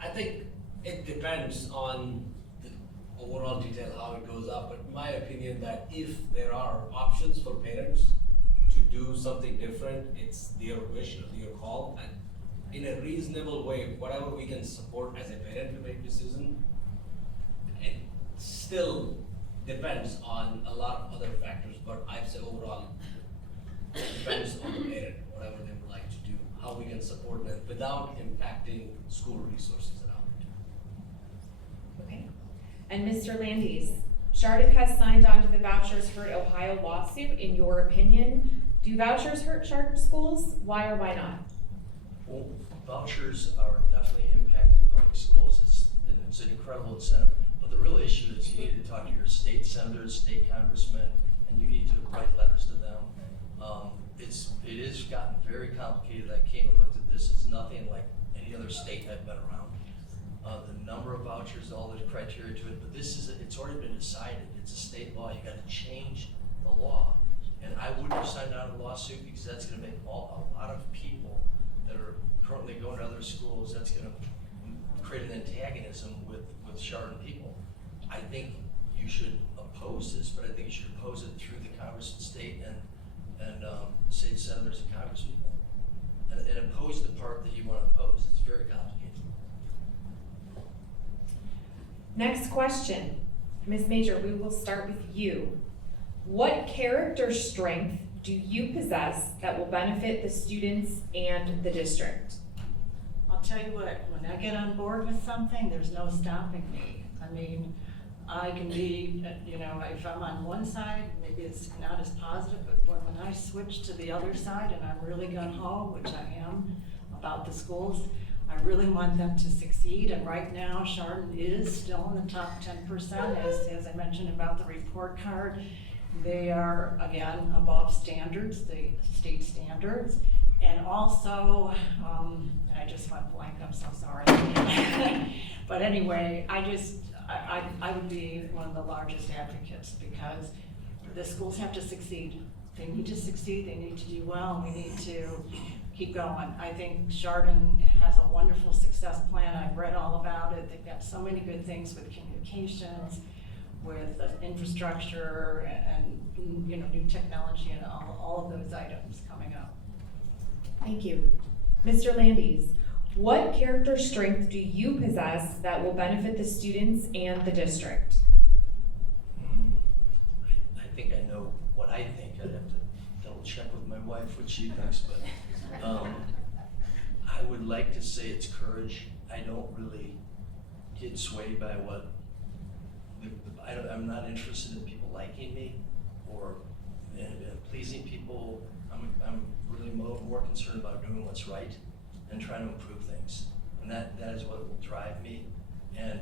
I think it depends on the overall detail, how it goes up, but my opinion that if there are options for parents to do something different, it's their wish or their call, and in a reasonable way, whatever we can support as a parent to make decision, it still depends on a lot of other factors, but I'd say overall, it depends on the parent, whatever they would like to do, how we can support them without impacting school resources around it. And Mr. Landis, Chardon has signed on to the Vouchers Hurt Ohio lawsuit. In your opinion, do vouchers hurt Chardon schools? Why or why not? Well, vouchers are definitely impacting public schools. It's an incredible incentive. But the real issue is you need to talk to your state senators, state congressmen, and you need to write letters to them. It has gotten very complicated. I came and looked at this. It's nothing like any other state I've been around. The number of vouchers, all the criteria to it, but it's already been decided. It's a state law. You gotta change the law. And I wouldn't have signed on a lawsuit because that's gonna make a lot of people that are currently going to other schools, that's gonna create an antagonism with Chardon people. I think you should oppose this, but I think you should oppose it through the Congress and state and state senators and congresspeople. And oppose the part that you want to oppose. It's very complicated. Next question. Ms. Major, we will start with you. What character strength do you possess that will benefit the students and the district? I'll tell you what, when I get on board with something, there's no stopping me. I mean, I can be, if I'm on one side, maybe it's not as positive, but when I switch to the other side and I'm really gung-ho, which I am, about the schools, I really want them to succeed. And right now, Chardon is still in the top 10%, as I mentioned about the report card. They are, again, above standards, the state standards. And also, I just went blank, I'm so sorry. But anyway, I would be one of the largest advocates because the schools have to succeed. They need to succeed, they need to do well, we need to keep going. I think Chardon has a wonderful success plan. I've read all about it. They've got so many good things with communications, with infrastructure and new technology and all of those items coming up. Thank you. Mr. Landis, what character strength do you possess that will benefit the students and the district? I think I know what I think. I'd have to double check with my wife what she thinks, but I would like to say it's courage. I don't really get swayed by what I'm not interested in people liking me or pleasing people. I'm really more concerned about doing what's right and trying to improve things, and that is what will drive me. And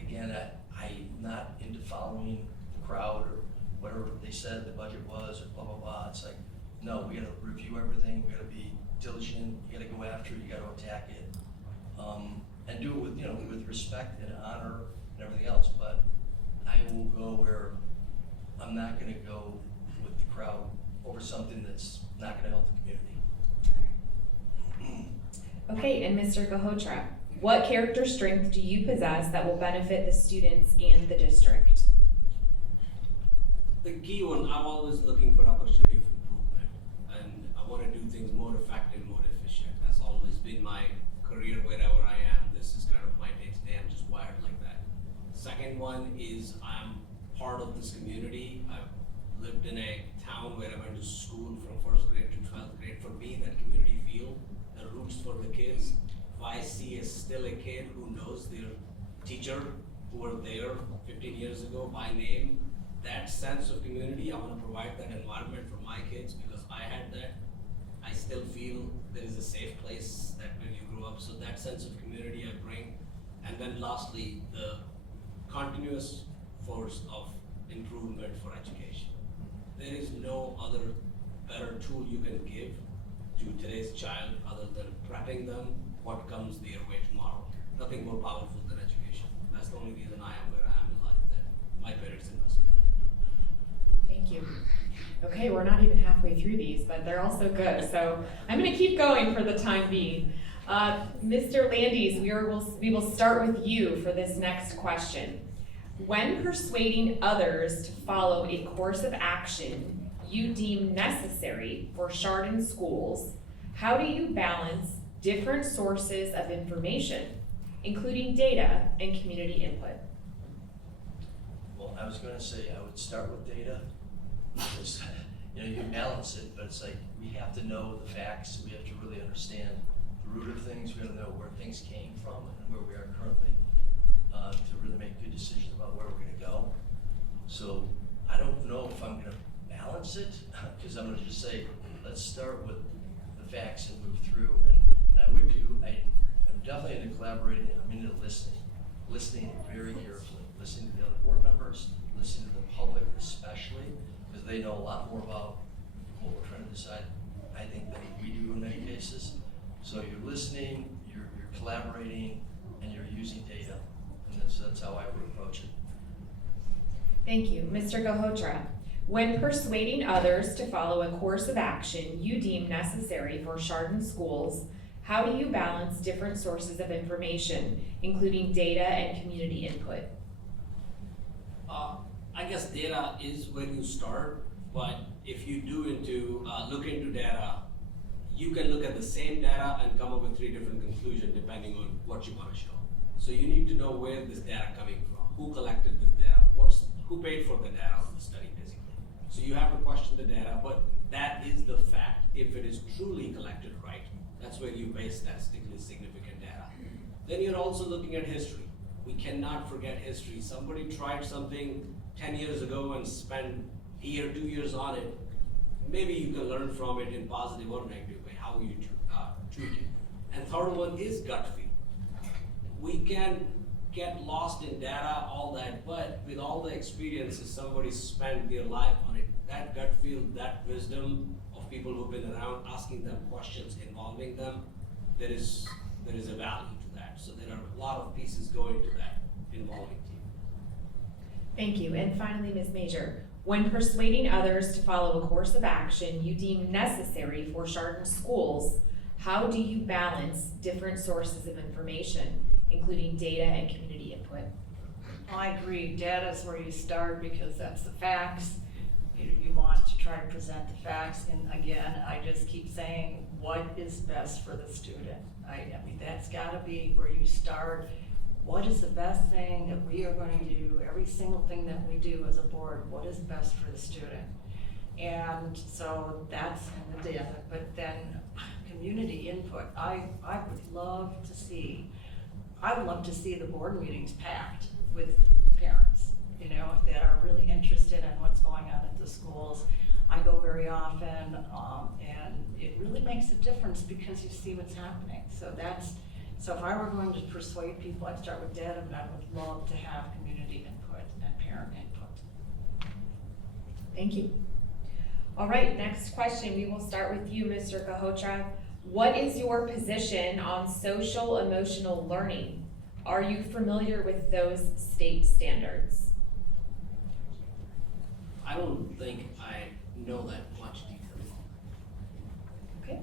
again, I'm not into following the crowd or whatever they said the budget was or blah blah blah. It's like, no, we got to review everything. We got to be diligent. You got to go after it. You got to attack it, and do it with respect and honor and everything else. But I will go where I'm not going to go with the crowd over something that's not going to help the community. Okay, and Mr. Gahotra, what character strength do you possess that will benefit the students and the district? The key one, I'm always looking for opportunity of improvement, and I want to do things more effective, more efficient. That's always been my career wherever I am. This is kind of my day-to-day. I'm just wired like that. Second one is I'm part of this community. I've lived in a town where I went to school from 1st grade to 12th grade. For me, that community feel, the roots for the kids. If I see still a kid who knows their teacher who were there 15 years ago by name, that sense of community, I want to provide that environment for my kids because I had that. I still feel there is a safe place that when you grow up. So that sense of community I bring. And then lastly, the continuous force of improvement for education. There is no other better tool you can give to today's child other than prepping them what comes their way tomorrow. Nothing more powerful than education. That's the only reason I am where I am in life, that my parents invested. Thank you. Okay, we're not even halfway through these, but they're all so good. So I'm going to keep going for the time being. Mr. Landis, we will start with you for this next question. When persuading others to follow a course of action you deem necessary for Chardon schools, how do you balance different sources of information, including data and community input? Well, I was going to say I would start with data. Because, you can balance it, but it's like we have to know the facts. We have to really understand the root of things. We got to know where things came from and where we are currently to really make good decisions. collaborating, I'm into listening very carefully, listening to the other board members, listening to the public especially, because they know a lot more about what we're trying to decide, I think, than we do in many cases. So you're listening, you're collaborating, and you're using data, and that's how I would approach it. Thank you. Mr. Gahotra, when persuading others to follow a course of action you deem necessary for Chardon schools, how do you balance different sources of information, including data and community input? I guess data is where you start, but if you look into data, you can look at the same data and come up with 3 different conclusions depending on what you want to show. So you need to know where this data coming from, who collected this data, who paid for the data of the study basically. So you have to question the data, but that is the fact. If it is truly collected right, that's where you base statistically significant data. Then you're also looking at history. We cannot forget history. Somebody tried something 10 years ago and spent a year, 2 years on it. Maybe you can learn from it in positive or negative way, how you treat it. And third one is gut feel. We can get lost in data, all that, but with all the experiences somebody spent their life on it, that gut feel, that wisdom of people who've been around, asking them questions, involving them, there is a value to that. So there are a lot of pieces going to that involving team. Thank you. And finally, Ms. Major, when persuading others to follow a course of action you deem necessary for Chardon schools, how do you balance different sources of information, including data and community input? I agree, data is where you start because that's the facts. You want to try to present the facts, and again, I just keep saying, what is best for the student? I mean, that's gotta be where you start. What is the best thing that we are going to do, every single thing that we do as a board, what is best for the student? And so that's in the data, but then community input, I would love to see the board meetings packed with parents, you know, that are really interested in what's going on at the schools. I go very often, and it really makes a difference because you see what's happening. So if I were going to persuade people, I'd start with data, but I would love to have community input and parent input. Thank you. All right, next question. We will start with you, Mr. Gahotra. What is your position on social emotional learning? Are you familiar with those state standards? I don't think I know that much detail. Okay.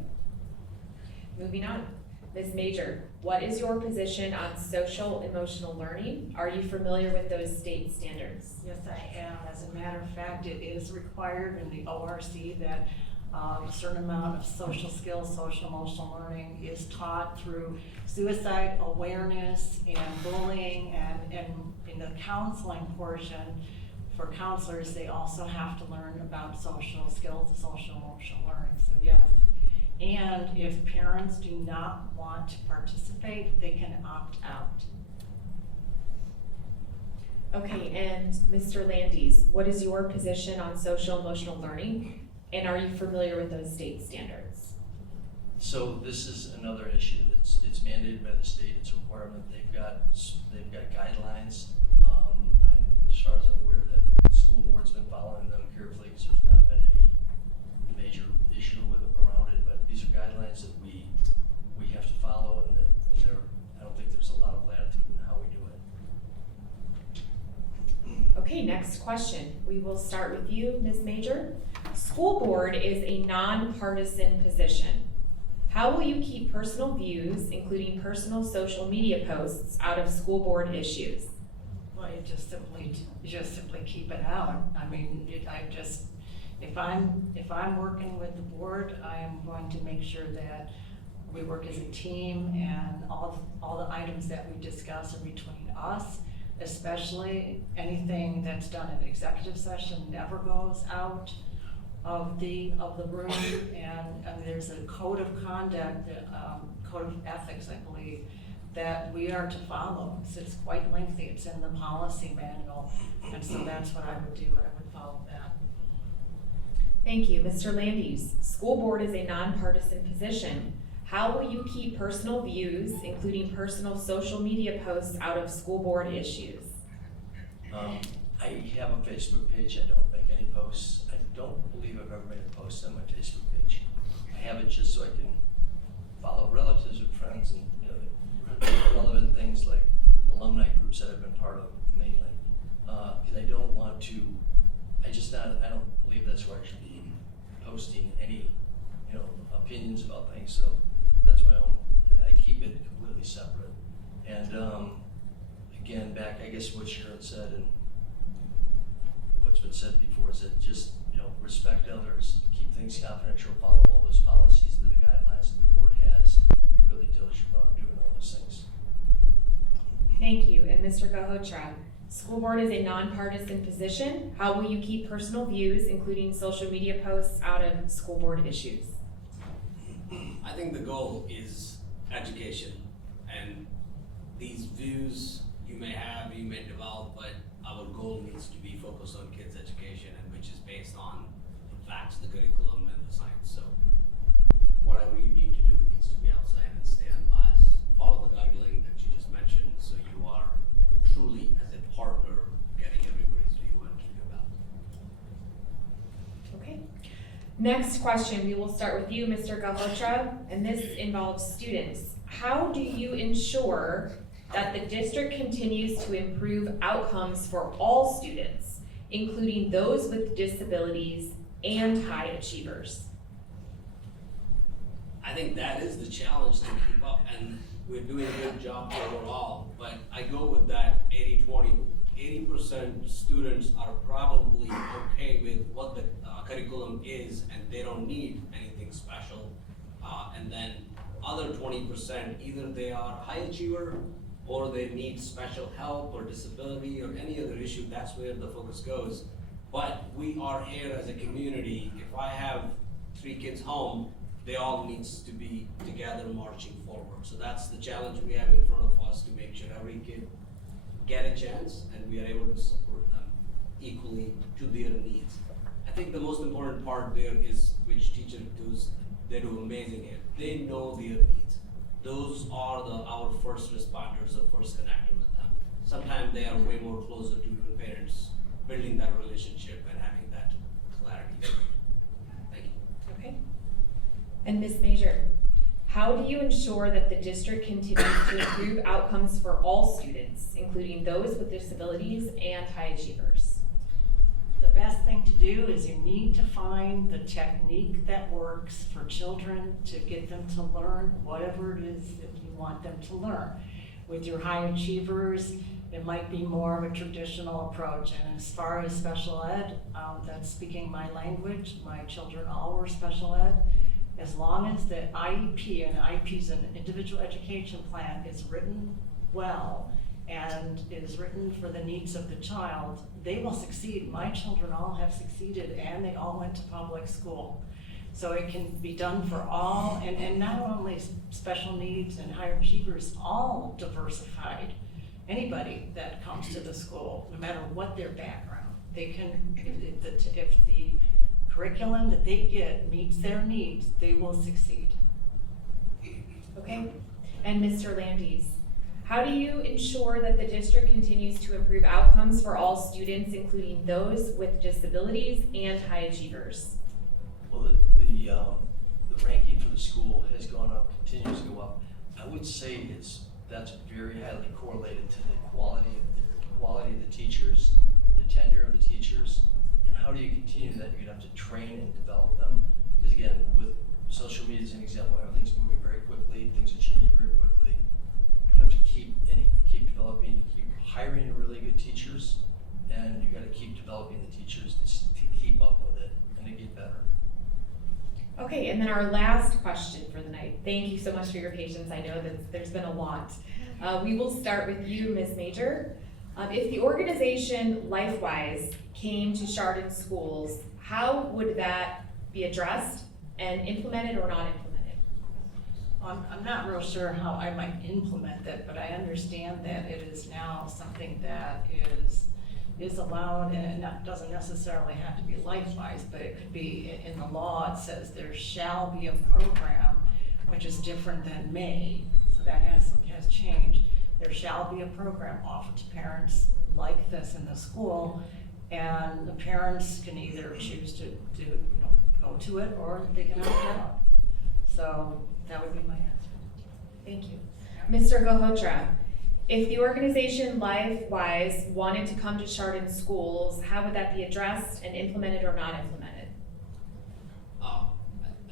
Moving on. Ms. Major, what is your position on social emotional learning? Are you familiar with those state standards? Yes, I am. As a matter of fact, it is required in the ORC that a certain amount of social skills, social emotional learning is taught through suicide awareness and bullying, and in the counseling portion, for counselors, they also have to learn about social skills, social emotional learning, so yes. And if parents do not want to participate, they can opt out. Okay, and Mr. Landis, what is your position on social emotional learning? And are you familiar with those state standards? So this is another issue it's mandated by the state. It's a requirement. They've got guidelines. As far as I'm aware, that the school board's been following them carefully, because there's not been any major issue around it. But these are guidelines that we have to follow, and I don't think there's a lot of latitude in how we do it. Okay, next question. We will start with you, Ms. Major. School board is a nonpartisan position. How will you keep personal views, including personal social media posts, out of school board issues? Well, you just simply keep it out. I mean, if I'm working with the board, I am going to make sure that we work as a team, and all the items that we discuss are between us, especially anything that's done in executive session never goes out of the room, and there's a code of conduct, code of ethics, I believe, that we are to follow. It's quite lengthy. It's in the policy manual, and so that's what I would do. I would follow that. Thank you. Mr. Landis, school board is a nonpartisan position. How will you keep personal views, including personal social media posts, out of school board issues? I have a Facebook page. I don't make any posts. I don't believe I've ever made a post on my Facebook page. I have it just so I can follow relatives or friends and, you know, relevant things like alumni groups that I've been part of mainly. Because I don't want to, I don't believe that's where I should be posting any, you know, opinions about things. So that's my own, I keep it completely separate. And again, back, I guess what Sharon said and what's been said before is that just, you know, respect others, keep things confidential, follow all those policies that the guidelines that the board has. Be really diligent about doing all those things. Thank you. And Mr. Gahotra, school board is a nonpartisan position. How will you keep personal views, including social media posts, out of school board issues? I think the goal is education, and these views you may have, you may develop, but our goal needs to be focused on kids' education, and which is based on the facts, the curriculum, and the science. So whatever you need to do needs to be outside and stay unbiased. Follow the guideline that you just mentioned, so you are truly, as a partner, getting everybody's view and keep your balance. Okay. Next question, we will start with you, Mr. Gahotra, and this involves students. How do you ensure that the district continues to improve outcomes for all students, including those with disabilities and high achievers? I think that is the challenge to keep up, and we're doing a good job overall, but I go with that 80-20. 80% students are probably okay with what the curriculum is, and they don't need anything special. And then other 20%, either they are high achiever or they need special help or disability or any other issue. That's where the focus goes. But we are here as a community. If I have 3 kids home, they all needs to be together marching forward. So that's the challenge we have in front of us, to make sure every kid get a chance and we are able to support them equally to their needs. I think the most important part there is which teacher does, they do amazing here. They know their needs. Those are our first responders, or first connector with them. Sometimes they are way more closer to your parents, building that relationship and having that clarity. Thank you. Okay. And Ms. Major, how do you ensure that the district continues to improve outcomes for all students, including those with disabilities and high achievers? The best thing to do is you need to find the technique that works for children to get them to learn whatever it is that you want them to learn. With your high achievers, it might be more of a traditional approach. And as far as special ed, that's speaking my language. My children all were special ed. As long as the IEP, and IEP is an individual education plan, is written well and is written for the needs of the child, they will succeed. My children all have succeeded, and they all went to public school. So it can be done for all, and not only special needs and higher achievers, all diversified. Anybody that comes to the school, no matter what their background, they can, if the curriculum that they get meets their needs, they will succeed. Okay. And Mr. Landis, how do you ensure that the district continues to improve outcomes for all students, including those with disabilities and high achievers? Well, the ranking for the school has gone up, continues to go up. I would say that's very highly correlated to the quality of the teachers, the tenure of the teachers, and how do you continue that? You're gonna have to train and develop them. Because again, with social media as an example, everything's moving very quickly, things are changing very quickly. You have to keep developing, keep hiring really good teachers, and you gotta keep developing the teachers to keep up with it and to get better. Okay, and then our last question for the night. Thank you so much for your patience. I know that there's been a lot. We will start with you, Ms. Major. If the organization LifeWise came to Chardon schools, how would that be addressed and implemented or not implemented? I'm not real sure how I might implement that, but I understand that it is now something that is allowed, and it doesn't necessarily have to be LifeWise, but it could be in the law. It says there shall be a program which is different than may, so that has changed. There shall be a program offered to parents like this in the school, and the parents can either choose to go to it, or they can opt out. So that would be my answer. Thank you. Mr. Galhotra, if the organization LiveWise wanted to come to Chardon schools, how would that be addressed and implemented or not implemented? I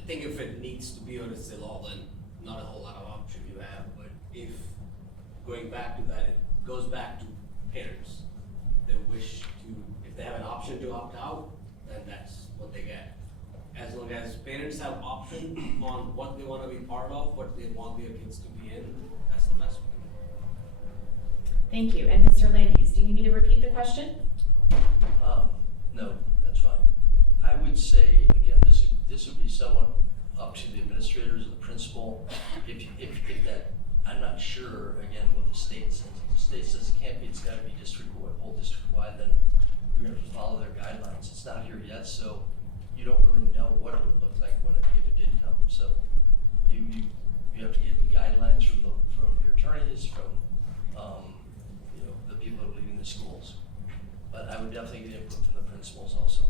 think if it needs to be or it's the law, then not a whole lot of option you have. But if going back to that, it goes back to parents. They wish to, if they have an option to opt out, then that's what they get. As long as parents have option on what they want to be part of, what they want their kids to be in, that's the best way. Thank you. And Mr. Landis, do you need me to repeat the question? No, that's fine. I would say, again, this would be somewhat up to the administrators or the principal. If that, I'm not sure, again, what the state says. If the state says it can't be, it's gotta be whole district-wide, then we're gonna have to follow their guidelines. It's not here yet, so you don't really know what it would look like if it did come. So you have to get the guidelines from your attorneys, from the people that are leading the schools. But I would definitely get input from the principals also.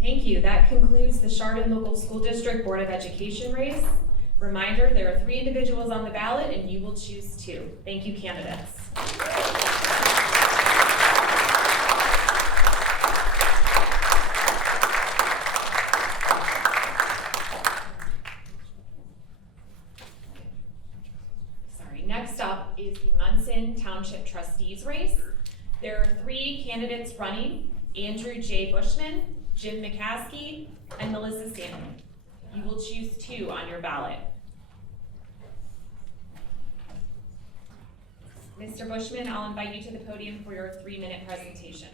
Thank you. That concludes the Chardon Local School District Board of Education race. Reminder, there are 3 individuals on the ballot and you will choose 2. Thank you, candidates. Next up is the Munson Township Trustees race. There are 3 candidates running: Andrew J. Bushman, Jim McCaskey, and Melissa Stanley. You will choose 2 on your ballot. Mr. Bushman, I'll invite you to the podium for your 3-minute presentation.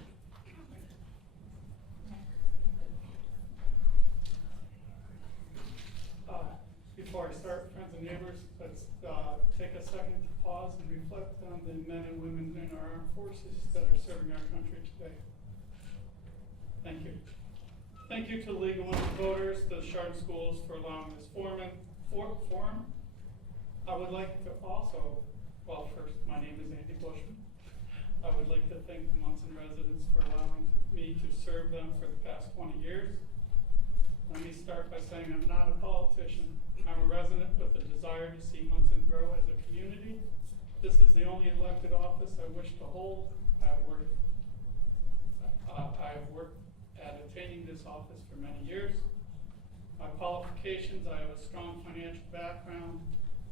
Before I start, friends and neighbors, let's take a second to pause and reflect on the men and women in our armed forces that are serving our country today. Thank you. Thank you to the League of Women Voters, to the Chardon Schools for allowing this forum. I would like to also, well, first, my name is Andy Bushman. I would like to thank the Munson residents for allowing me to serve them for the past 20 years. Let me start by saying I'm not a politician. I'm a resident with a desire to see Munson grow as a community. This is the only elected office I wish to hold. I have worked at attaining this office for many years. My qualifications: I have a strong financial background.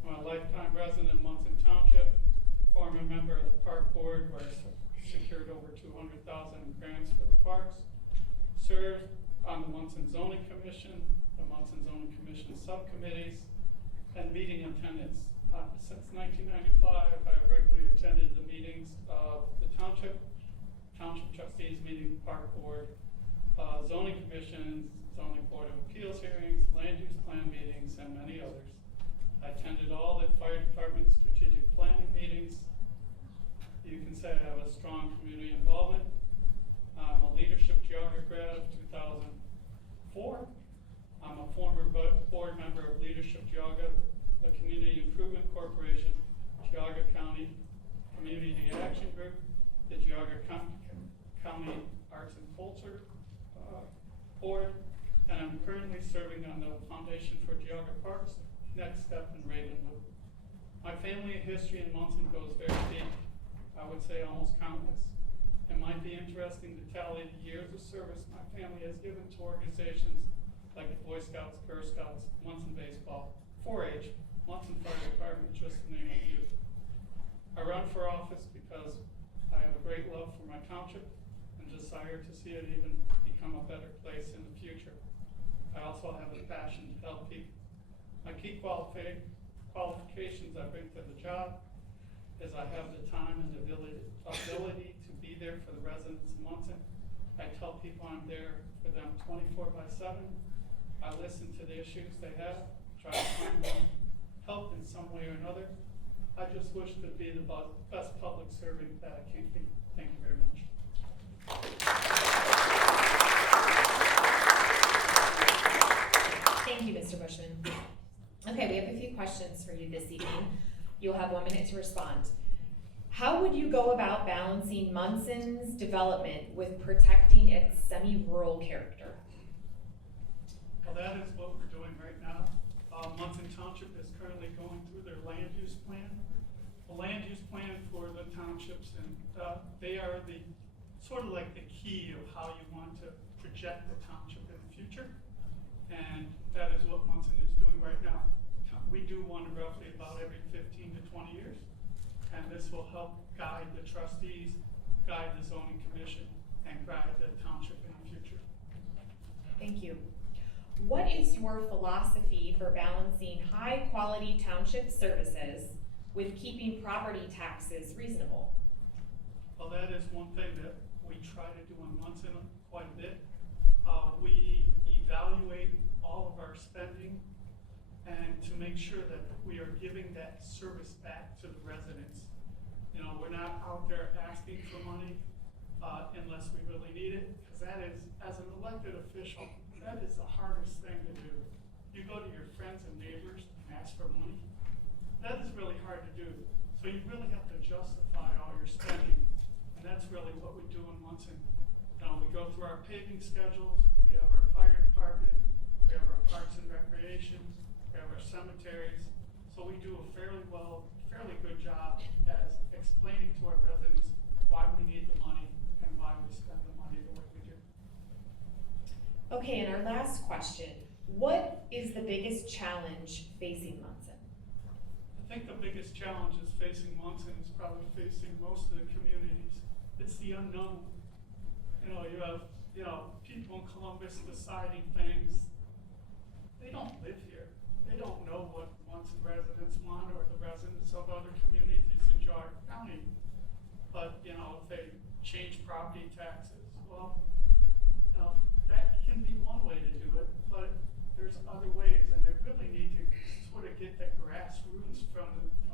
I'm a lifetime resident of Munson Township, former member of the Park Board where I secured over $200,000 in grants for the parks, served on the Munson Zoning Commission, the Munson Zoning Commission subcommittees, and meeting attendance. Since 1995, I regularly attended the meetings of the Township Trustees meeting, Park Board, Zoning Commissions, Zoning Board of Appeals hearings, Land Use Plan meetings, and many others. I attended all the Fire Department strategic planning meetings. You can say I have a strong community involvement. I'm a leadership geography grad of 2004. I'm a former board member of Leadership Geauga, the Community Improvement Corporation, Geauga County Community Action Group, the Geauga County Arts and Culture Board, and I'm currently serving on the Foundation for Geauga Parks, Next Step in Ravenwood. My family history in Munson goes very deep. I would say almost countless. It might be interesting to tally the years of service my family has given to organizations like the Boy Scouts, Girl Scouts, Munson Baseball, 4-H, Munson Fire Department, just to name a few. I run for office because I have a great love for my township and desire to see it even become a better place in the future. I also have a passion to help people. My key qualifications I bring to the job is I have the time and ability to be there for the residents of Munson. I tell people I'm there for them 24/7. I listen to the issues they have, try to find them help in some way or another. I just wish to be the best public servant that I can be. Thank you very much. Thank you, Mr. Bushman. Okay, we have a few questions for you this evening. You'll have 1 minute to respond. How would you go about balancing Munson's development with protecting its semi-rural character? Well, that is what we're doing right now. Munson Township is currently going through their land use plan. The land use plan for the townships, and they are the, sort of like the key of how you want to project the township in the future. And that is what Munson is doing right now. We do one roughly about every 15 to 20 years. And this will help guide the trustees, guide the zoning commission, and guide the township in the future. Thank you. What is your philosophy for balancing high-quality township services with keeping property taxes reasonable? Well, that is one thing that we try to do in Munson quite a bit. We evaluate all of our spending and to make sure that we are giving that service back to the residents. You know, we're not out there asking for money unless we really need it, because that is, as an elected official, that is the hardest thing to do. You go to your friends and neighbors and ask for money. That is really hard to do. So you really have to justify all your spending, and that's really what we do in Munson. You know, we go through our paving schedules, we have our fire department, we have our parks and recreation, we have our cemeteries. So we do a fairly good job as explaining to our residents why we need the money and why we spend the money the way we do. Okay, and our last question. What is the biggest challenge facing Munson? I think the biggest challenge is facing Munson is probably facing most of the communities. It's the unknown. You know, you have, people in Columbus deciding things. They don't live here. They don't know what Munson residents want or the residents of other communities in Chardon County. But, if they change property taxes, well, that can be one way to do it, but there's other ways, and they really need to sort of get the grassroots from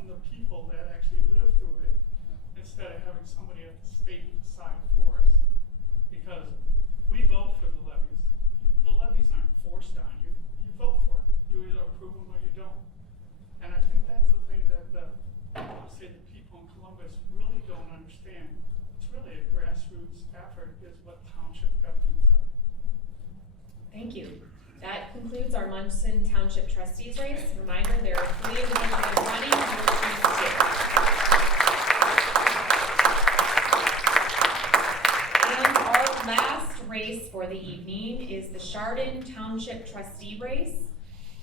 the people that actually live through it, instead of having somebody at the state decide for us. Because we vote for the levies. The levies aren't forced on you. You vote for it. You either approve them or you don't. And I think that's the thing that the people in Columbus really don't understand. It's really a grassroots effort is what township governments are. Thank you. That concludes our Munson Township Trustees race. Reminder, there are 3 individuals running. And our last race for the evening is the Chardon Township Trustee race.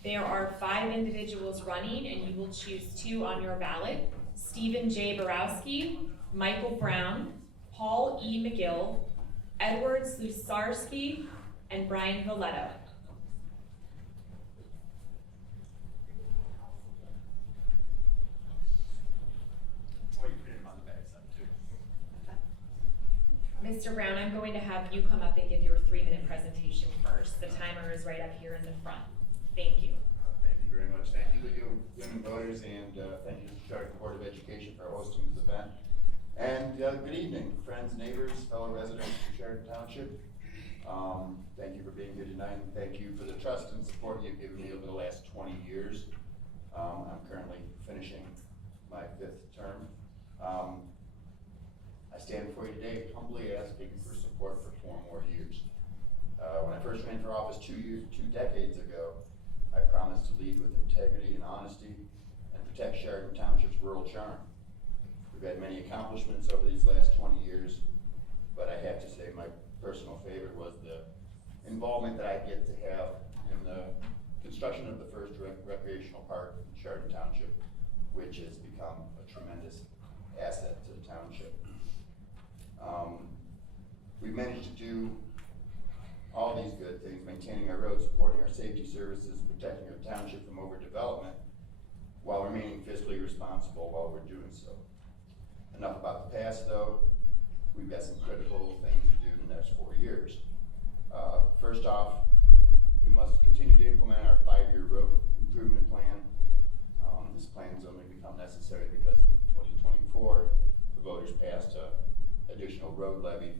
There are 5 individuals running, and you will choose 2 on your ballot. Stephen J. Borowski, Michael Brown, Paul E. McGill, Edward Slusarski, and Brian Valletto. Mr. Brown, I'm going to have you come up and give your 3-minute presentation first. The timer is right up here in the front. Thank you. Thank you very much. Thank you to you women voters, and thank you to the Chardon Board of Education for hosting this event. And good evening, friends, neighbors, fellow residents of Chardon Township. Thank you for being here tonight, and thank you for the trust and support you've given me over the last 20 years. I'm currently finishing my 5th term. I stand before you today humbly asking for support for 4 more years. When I first ran for office 2 decades ago, I promised to lead with integrity and honesty and protect Chardon Township's rural charm. We've had many accomplishments over these last 20 years, but I have to say my personal favorite was the involvement that I get to have in the construction of the first recreational park in Chardon Township, which has become a tremendous asset to the township. We've managed to do all these good things, maintaining our roads, supporting our safety services, protecting our township from overdevelopment, while remaining fiscally responsible while we're doing so. Enough about the past, though. We've got some critical things to do in the next 4 years. First off, we must continue to implement our 5-year road improvement plan. This plan has only become necessary because in 2024, the voters passed an additional road levy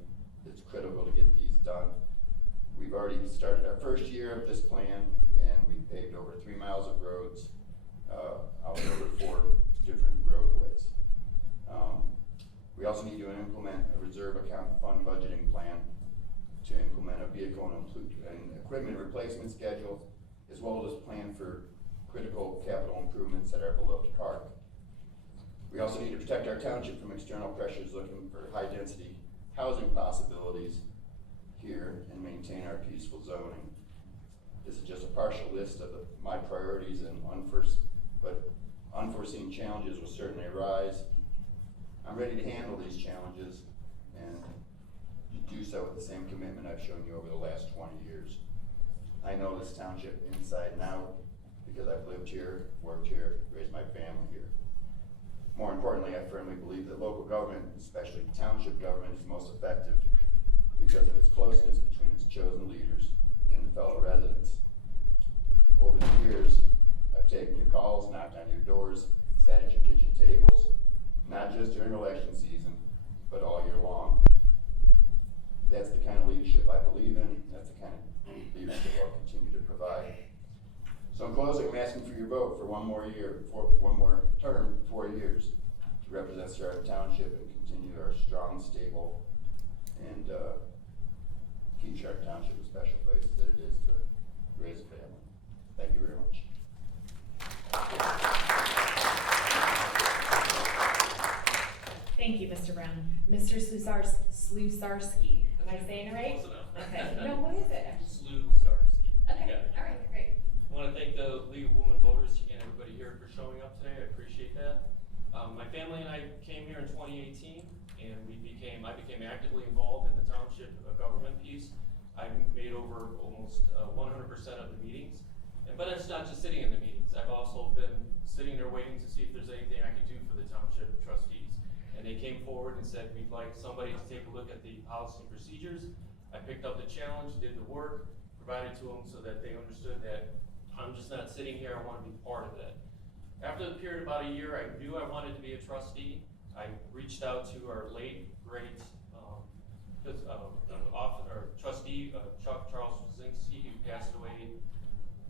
that's critical to get these done. We've already started our first year of this plan, and we've paved over 3 miles of roads, vehicle and equipment replacement schedule, as well as plan for critical capital improvements at our beloved park. We also need to protect our township from external pressures looking for high-density housing possibilities here and maintain our peaceful zoning. This is just a partial list of my priorities, and unforeseen challenges will certainly arise. I'm ready to handle these challenges and do so with the same commitment I've shown you over the last 20 years. I know this township inside and out because I've lived here, worked here, raised my family here. More importantly, I firmly believe that local government, especially township government, is most effective because of its closeness between its chosen leaders and the fellow residents. Over the years, I've taken your calls, knocked on your doors, sat at your kitchen tables, not just during election season, but all year long. That's the kind of leadership I believe in. That's the kind of leadership I'll continue to provide. So in closing, I'm asking for your vote for one more year, for one more term, 4 years, to represent Chardon Township and continue our strong, stable, and keep Chardon Township a special place that it is to raise a family. Thank you very much. Thank you, Mr. Brown. Mr. Slusarski. Am I saying it right? Close enough. Okay. No, what is it? Slusarski. Okay. Yeah. All right. Great. I want to thank the League of Women Voters and everybody here for showing up today. I appreciate that. My family and I came here in 2018, and I became actively involved in the township government piece. I made over almost 100% of the meetings. But it's not just sitting in the meetings. I've also been sitting there waiting to see if there's anything I could do for the township trustees. And they came forward and said, we'd like somebody to take a look at the policy and procedures. I picked up the challenge, did the work, provided to them so that they understood that I'm just not sitting here, I want to be part of that. After the period of about a year, I knew I wanted to be a trustee. I reached out to our late, great trustee, Chuck Charles Wazinski, who passed away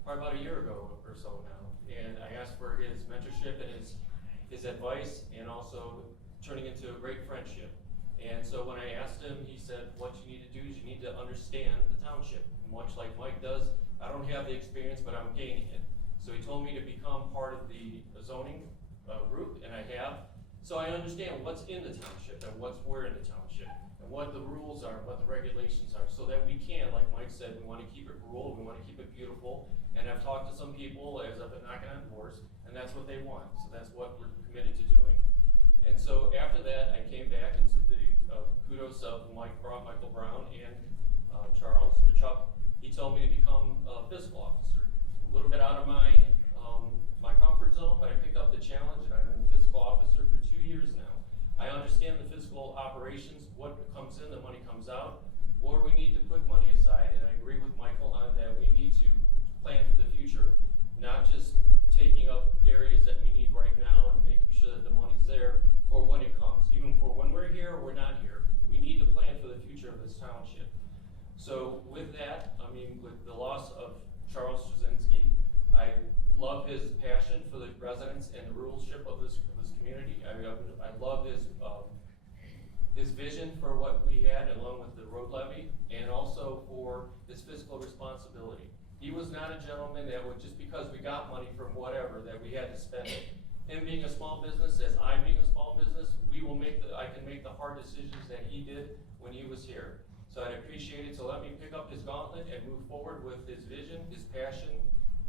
probably about a year ago or so now. And I asked for his mentorship and his advice, and also turning into a great friendship. And so when I asked him, he said, what you need to do is you need to understand the township. Much like Mike does, I don't have the experience, but I'm gaining it. So he told me to become part of the zoning group, and I have. So I understand what's in the township and what's where in the township, and what the rules are, what the regulations are, so that we can, like Mike said, we want to keep it rural, we want to keep it beautiful. And I've talked to some people as I've been knocking on doors, and that's what they want. So that's what we're committed to doing. And so after that, I came back into the kudos of Michael Brown and Chuck. He told me to become a fiscal officer. A little bit out of my comfort zone, but I picked up the challenge, and I'm a fiscal officer for 2 years now. I understand the fiscal operations, what comes in, the money comes out, or we need to put money aside, and I agree with Michael on that we need to plan for the future, not just taking up areas that we need right now and making sure that the money's there for when it comes. Even for when we're here or we're not here, we need to plan for the future of this township. So with that, I mean, with the loss of Charles Straczynski, I love his passion for the residents and the ruralship of this community. I love his vision for what we had, along with the road levy, and also for his fiscal responsibility. He was not a gentleman that would, just because we got money from whatever, that we had to spend it. Him being a small business, as I'm being a small business, I can make the hard decisions that he did when he was here. So I'd appreciate it. So let me pick up his gauntlet and move forward with his vision, his passion,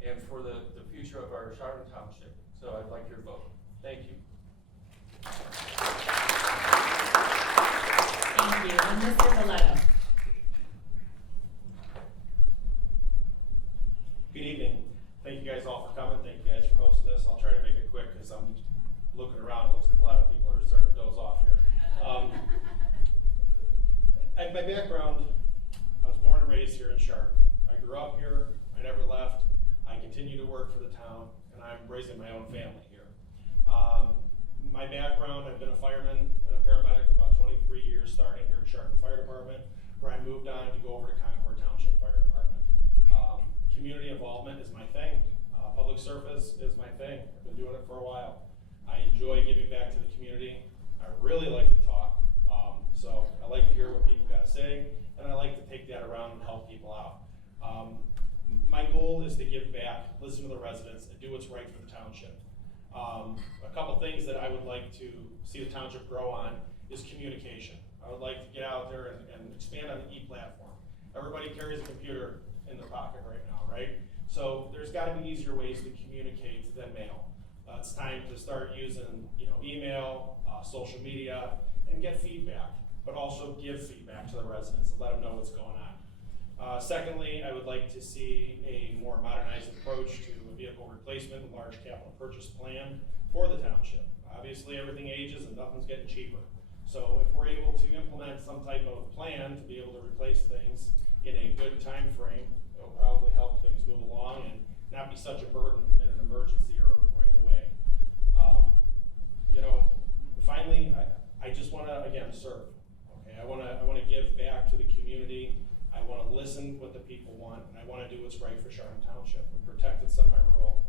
and for the future of our Chardon Township. So I'd like your vote. Thank you. Thank you. And Mr. Valletto. Good evening. Thank you guys all for coming. Thank you guys for hosting this. I'll try to make it quick because I'm looking around. It looks like a lot of people are starting to doze off here. My background, I was born and raised here in Chardon. I grew up here. I never left. I continue to work for the town, and I'm raising my own family here. My background, I've been a fireman and a paramedic for about 23 years, starting here at Chardon Fire Department, where I moved on to go over to Concord Township Fire Department. Community involvement is my thing. Public service is my thing. I've been doing it for a while. I enjoy giving back to the community. I really like to talk. So I like to hear what people got to say, and I like to take that around and help people goal is to give back, listen to the residents, and do what's right for the township. A couple things that I would like to see the township grow on is communication. I would like to get out there and expand on the e-platform. Everybody carries a computer in their pocket right now, right? So there's gotta be easier ways to communicate than mail. It's time to start using, email, social media, and get feedback, but also give feedback to the residents and let them know what's going on. Secondly, I would like to see a more modernized approach to a vehicle replacement and large capital purchase plan for the township. Obviously, everything ages and nothing's getting cheaper. So if we're able to implement some type of plan to be able to replace things in a good time frame, it'll probably help things move along and not be such a burden in an emergency or right away. Finally, I just want to again serve. Okay, I want to give back to the community. I want to listen what the people want, and I want to do what's right for Chardon Township and protect its semi-rural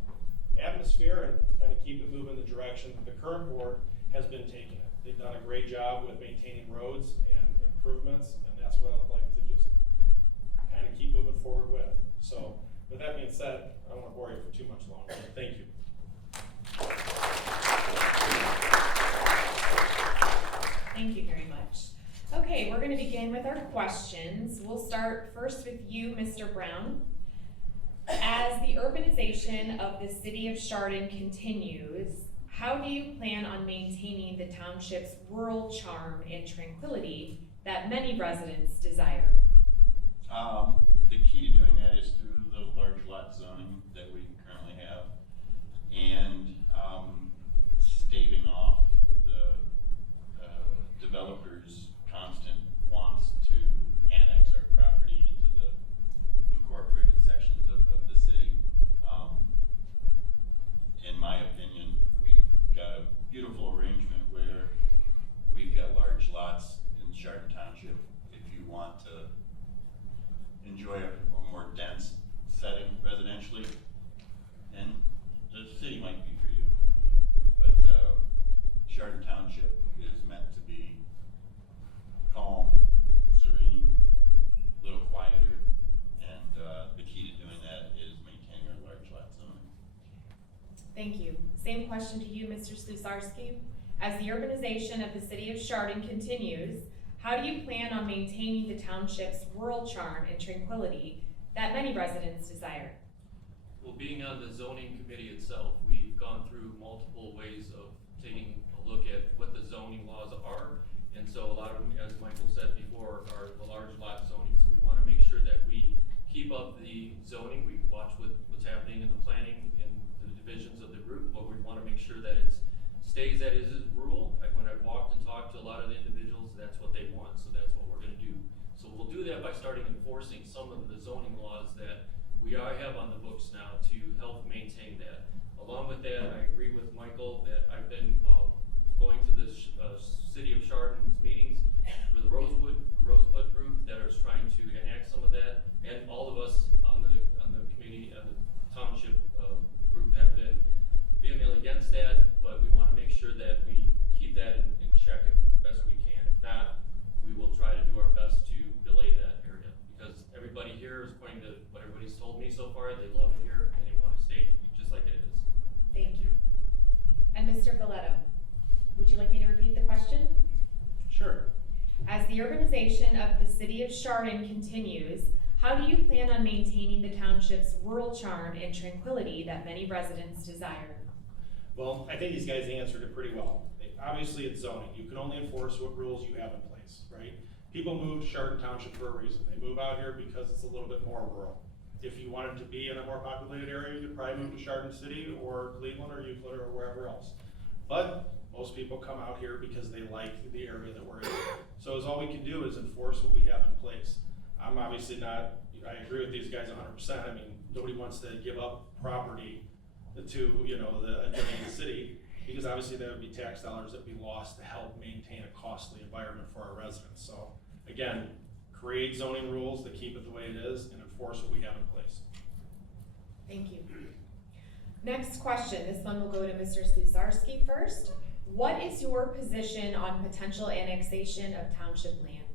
atmosphere and kind of keep it moving the direction that the current board has been taking it. They've done a great job with maintaining roads and improvements, and that's what I would like to just kind of keep moving forward with. So, with that being said, I don't want to bore you for too much longer. Thank you. Thank you very much. Okay, we're going to begin with our questions. We'll start first with you, Mr. Brown. As the urbanization of the city of Chardon continues, how do you plan on maintaining the township's rural charm and tranquility that many residents desire? The key to doing that is through the large lot zoning that we currently have, and staving off the developers' constant wants to annex our property into the incorporated sections of the city. In my opinion, we've got a beautiful arrangement where we've got large lots in Chardon Township. If you want to enjoy a more dense setting residentially, and the city might be for you, but Chardon Township is meant to be calm, serene, a little quieter, and the key to doing that is maintaining our large lot zoning. Thank you. Same question to you, Mr. Slusarski. As the urbanization of the city of Chardon continues, how do you plan on maintaining the township's rural charm and tranquility that many residents desire? Well, being on the zoning committee itself, we've gone through multiple ways of taking a look at what the zoning laws are. And so a lot of them, as Michael said before, are the large lot zoning. So we want to make sure that we keep up the zoning. We watch what's happening in the planning and the divisions of the group, but we want to make sure that it stays that is rural. Like when I've walked and talked to a lot of the individuals, that's what they want. So that's what we're going to do. So we'll do that by starting enforcing some of the zoning laws that we have on the books now to help maintain that. Along with that, I agree with Michael that I've been going to the City of Chardon's meetings for the Rosebud group that is trying to enact some of that, and all of us on the committee and the township group have been vehemently against that, but we want to make sure that we keep that in check as best we can. If not, we will try to do our best to delay that area, because everybody here is according to what everybody's told me so far, they love it here and they want to stay just like it is. Thank you. And Mr. Galletto, would you like me to repeat the question? Sure. As the urbanization of the city of Chardon continues, how do you plan on maintaining the township's rural charm and tranquility that many residents desire? Well, I think these guys answered it pretty well. Obviously, it's zoning. You can only enforce what rules you have in place, right? People move to Chardon Township for a reason. They move out here because it's a little bit more rural. If you wanted to be in a more populated area, you could probably move to Chardon City or Cleveland or Euclid or wherever else. But most people come out here because they like the area that we're in. So all we can do is enforce what we have in place. I'm obviously not, I agree with these guys 100%. I mean, nobody wants to give up property to, the adjoining city, because obviously that would be tax dollars that we lost to help maintain a costly environment for our residents. So again, create zoning rules that keep it the way it is and enforce what we have in place. Thank you. Next question, this one will go to Mr. Slusarski first. What is your position on potential annexation of township land?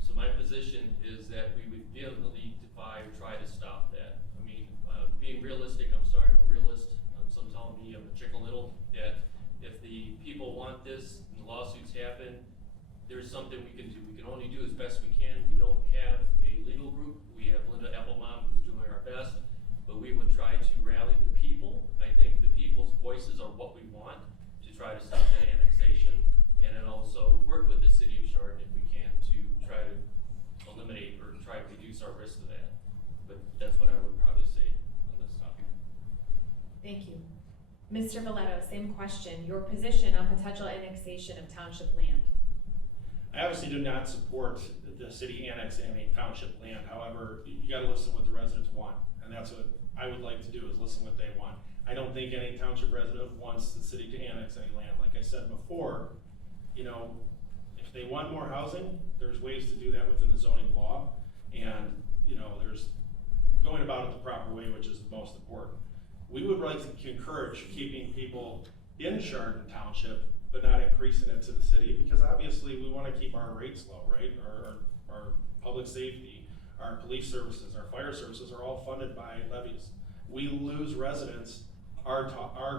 So my position is that we would vehemently defy I try to stop that. I mean, being realistic, I'm sorry, I'm a realist. Some telling me I'm a chicken little, that if the people want this and the lawsuits happen, there's something we can do. We can only do as best we can. We don't have a legal group. We have Linda Applebaum who's doing our best, but we would try to rally the people. I think the people's voices are what we want to try to stop that annexation, and then also work with the city of Chardon if we can to try to eliminate or try to reduce our risk to that. But that's what I would probably say on this topic. Thank you. Mr. Valletto, same question. Your position on potential annexation of township land. I obviously do not support the city annexing any township land. However, you gotta listen what the residents want. And that's what I would like to do, is listen what they want. I don't think any township resident wants the city to annex any land. Like I said before, you know, if they want more housing, there's ways to do that within the zoning law. And, you know, there's going about it the proper way, which is the most important. We would like to encourage keeping people in Chardon Township, but not increasing it to the city, because obviously we want to keep our rates low, right? Our public safety, our police services, our fire services are all funded by levies. We lose residents, our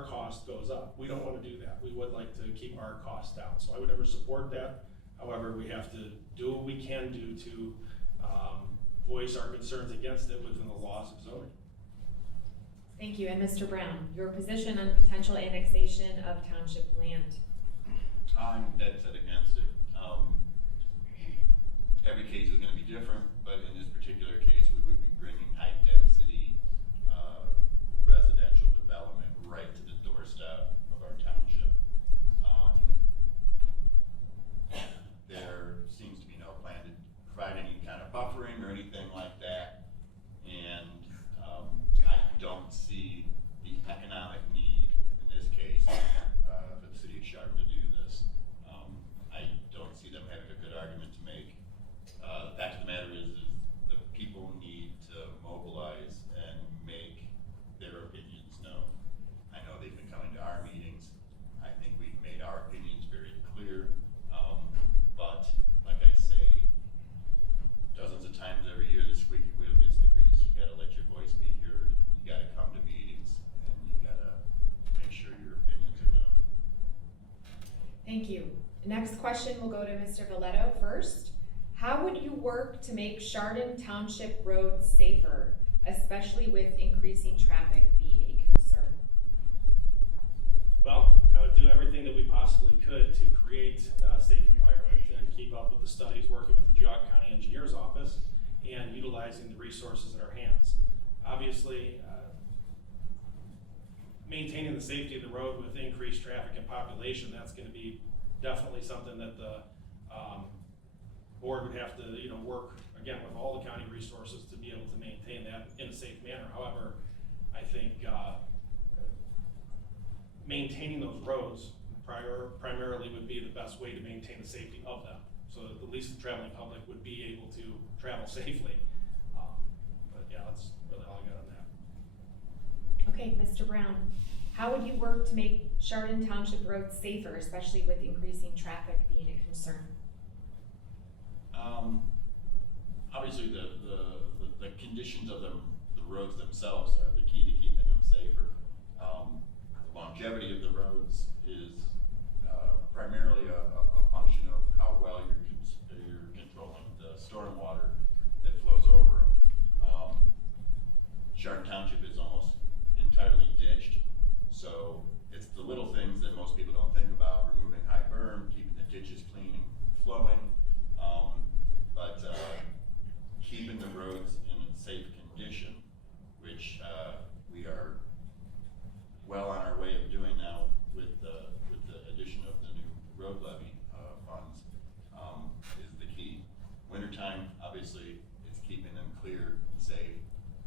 cost goes up. We don't want to do that. We would like to keep our costs down. So I would never support that. However, we have to do what we can do to voice our concerns against it within the laws of zoning. Thank you. And Mr. Brown, your position on potential annexation of township land. I'm dead set against it. Every case is gonna be different, but in this particular case, we would be bringing high density, residential development right to the doorstep of our township. There seems to be no plan to provide any kind of buffering or anything like that. And, I don't see the economic need in this case, for the city of Chardon to do this. I don't see them having a good argument to make. The fact of the matter is the people need to mobilize and make their opinions known. I know they've been coming to our meetings. I think we've made our opinions very clear. But like I say, dozens of times every year, the squeaky wheel gets the grease. You gotta let your voice be heard. You gotta come to meetings, and you gotta make sure your opinions are known. Thank you. Next question will go to Mr. Valletto first. How would you work to make Chardon Township roads safer, especially with increasing traffic being a concern? Well, I would do everything that we possibly could to create a safe environment and keep up with the studies, working with the Geauga County Engineer's Office and utilizing the resources at our hands. Obviously, maintaining the safety of the road with increased traffic and population, that's gonna be definitely something that the board would have to, you know, work again with all the county resources to be able to maintain that in a safe manner. However, I think maintaining those roads primarily would be the best way to maintain the safety of them, so that at least the traveling public would be able to travel safely. But yeah, that's really all I got on that. Okay, Mr. Brown, how would you work to make Chardon Township roads safer, especially with increasing traffic being a concern? Obviously, the conditions of the roads themselves are the key to keeping them safer. The longevity of the roads is primarily a function of how well you're controlling the stormwater that flows over them. Chardon Township is almost entirely ditched, so it's the little things that most people don't think about: removing high berm, keeping the ditches clean and flowing. But keeping the roads in a safe condition, which we are well on our way of doing now with the addition of the new road levy funds, is the key. Wintertime, obviously, it's keeping them clear and safe.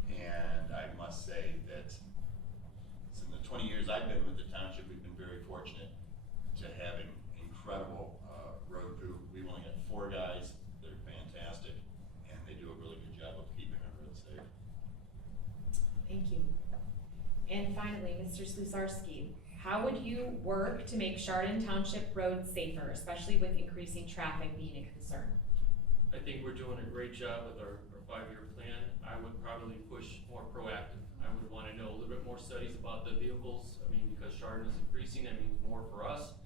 And I must say that in the 20 years I've been with the township, we've been very fortunate to having incredible road crew. We've only got 4 guys. They're fantastic, and they do a really good job of keeping our roads safe. Thank you. And finally, Mr. Slusarski, how would you work to make Chardon Township roads safer, especially with increasing traffic being a concern? I think we're doing a great job with our 5-year plan, I would probably push more proactive. I would wanna know a little bit more studies about the vehicles. I mean, because Chardon is increasing, that means more for us.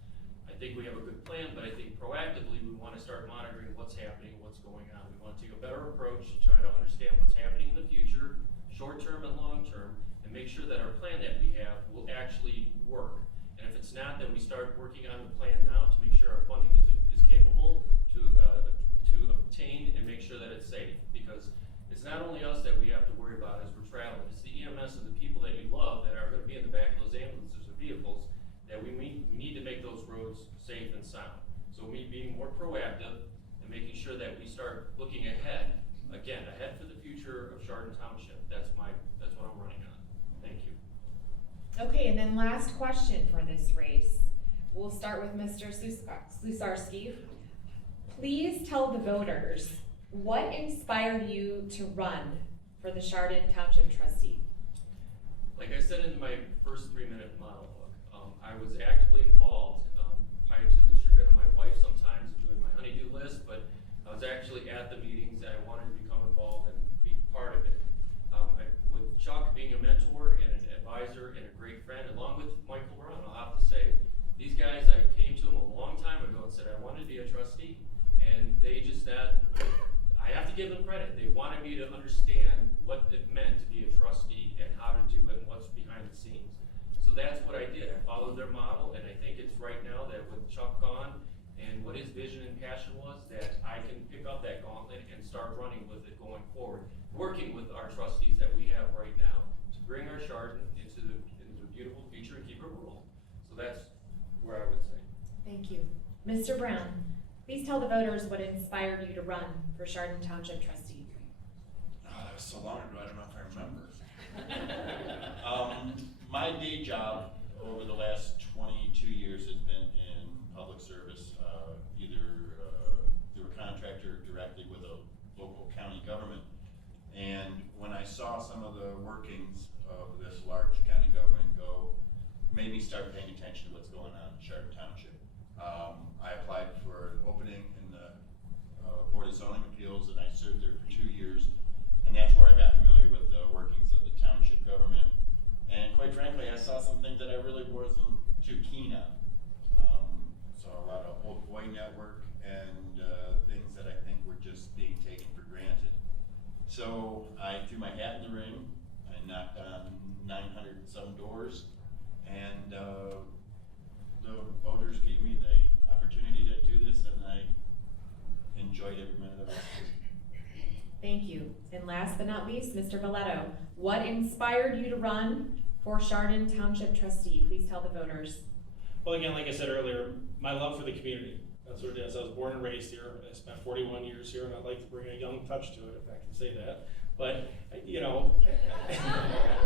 I think we have a good plan, but I think proactively, we wanna start monitoring what's happening, what's going on. We wanna take a better approach to try to understand what's happening in the future, short-term and long-term, and make sure that our plan that we have will actually work. And if it's not, then we start working on the plan now to make sure our funding is capable to obtain and make sure that it's safe. Because it's not only us that we have to worry about as we're traveling, it's the EMS and the people that you love that are gonna be in the back of those ambulances or vehicles, that we need to make those roads safe and sound. So me being more proactive and making sure that we start looking ahead, again, ahead for the future of Chardon Township. That's what I'm running on. Thank you. Okay, and then last question for this race. We'll start with Mr. Slusarski. Please tell the voters what inspired you to run for the Chardon Township trustee. Like I said in my first 3-minute monologue, I was actively involved, prior to the chagrin of my wife sometimes doing my honeydew list, but I was actually at the meetings and I wanted to become involved and be part of it. With Chuck being a mentor and an advisor and a great friend, along with Michael Brown, I'll have to say, these guys, I came to them a long time ago and said I wanted to be a trustee, and they just I have to give them credit. They wanted me to understand what it meant to be a trustee and how to do it and what's behind the scenes. So that's what I did. I followed their model, and I think it's right now that with Chuck gone and what his vision and passion was, that I can pick up that gauntlet and start running with it going forward, working with our trustees that we have right now to bring our Chardon into the beautiful future and keep it rural. So that's where I would say. Thank you. Mr. Brown, please tell the voters what inspired you to run for Chardon Township trustee. Oh, that was so long ago, I don't know if I remember. My day job over the last 22 years has been in public service, either through a contractor directly with a local county government. And when I saw some of the workings of this large county government go, made me start paying attention to what's going on in Chardon Township. I applied for an opening in the Board of Zoning Appeals, and I served there for 2 years, and that's where I got familiar with the workings of the township government. And quite frankly, I saw some things that I really wasn't too keen on. Saw a lot of old boy network and things that I think were just being taken for granted. So I threw my hat in the ring. I knocked on 900 and some doors, and the voters gave me the opportunity to do this, and I enjoyed every minute of it. Thank you. And last but not least, Mr. Valletto, what inspired you to run for Chardon Township trustee? Please tell the voters. Well, again, like I said earlier, my love for the community. That's what it is. I was born and raised here. I spent 41 years here, and I'd like to bring a young touch to it, if I can say that. But, you know,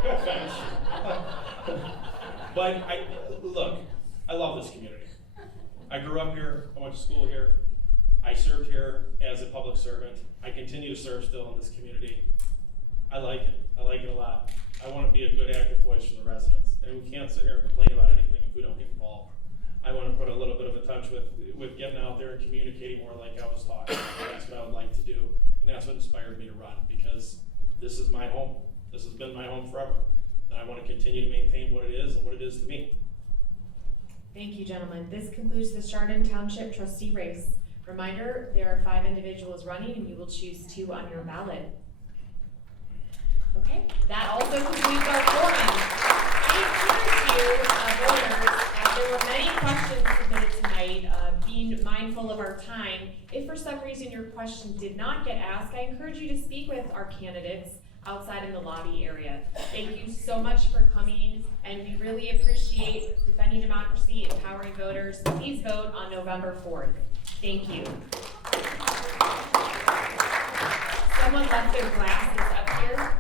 no offense. But look, I love this community. I grew up here. I went to school here. I served here as a public servant. I continue to serve still in this community. I like it. I like it a lot. I want to be a good active voice for the residents. And we can't sit here and complain about anything if we don't get involved. I want to put a little bit of a touch with getting out there and communicating more like I was taught. That's what I would like to do. And that's what inspired me to run, because this is my home. This has been my home forever. And I want to continue to maintain what it is and what it is to me. Thank you, gentlemen. This concludes the Chardon Township trustee race. Reminder, there are 5 individuals running, and you will choose 2 on your ballot. Okay, that also concludes our forum. I encourage you, voters, as there were many questions submitted tonight, being mindful of our time. If for some reason your question did not get asked, I encourage you to speak with our candidates outside in the lobby area. Thank you so much for coming, and we really appreciate defending democracy, empowering voters. Please vote on November 4th. Thank you. Someone left their glasses up here.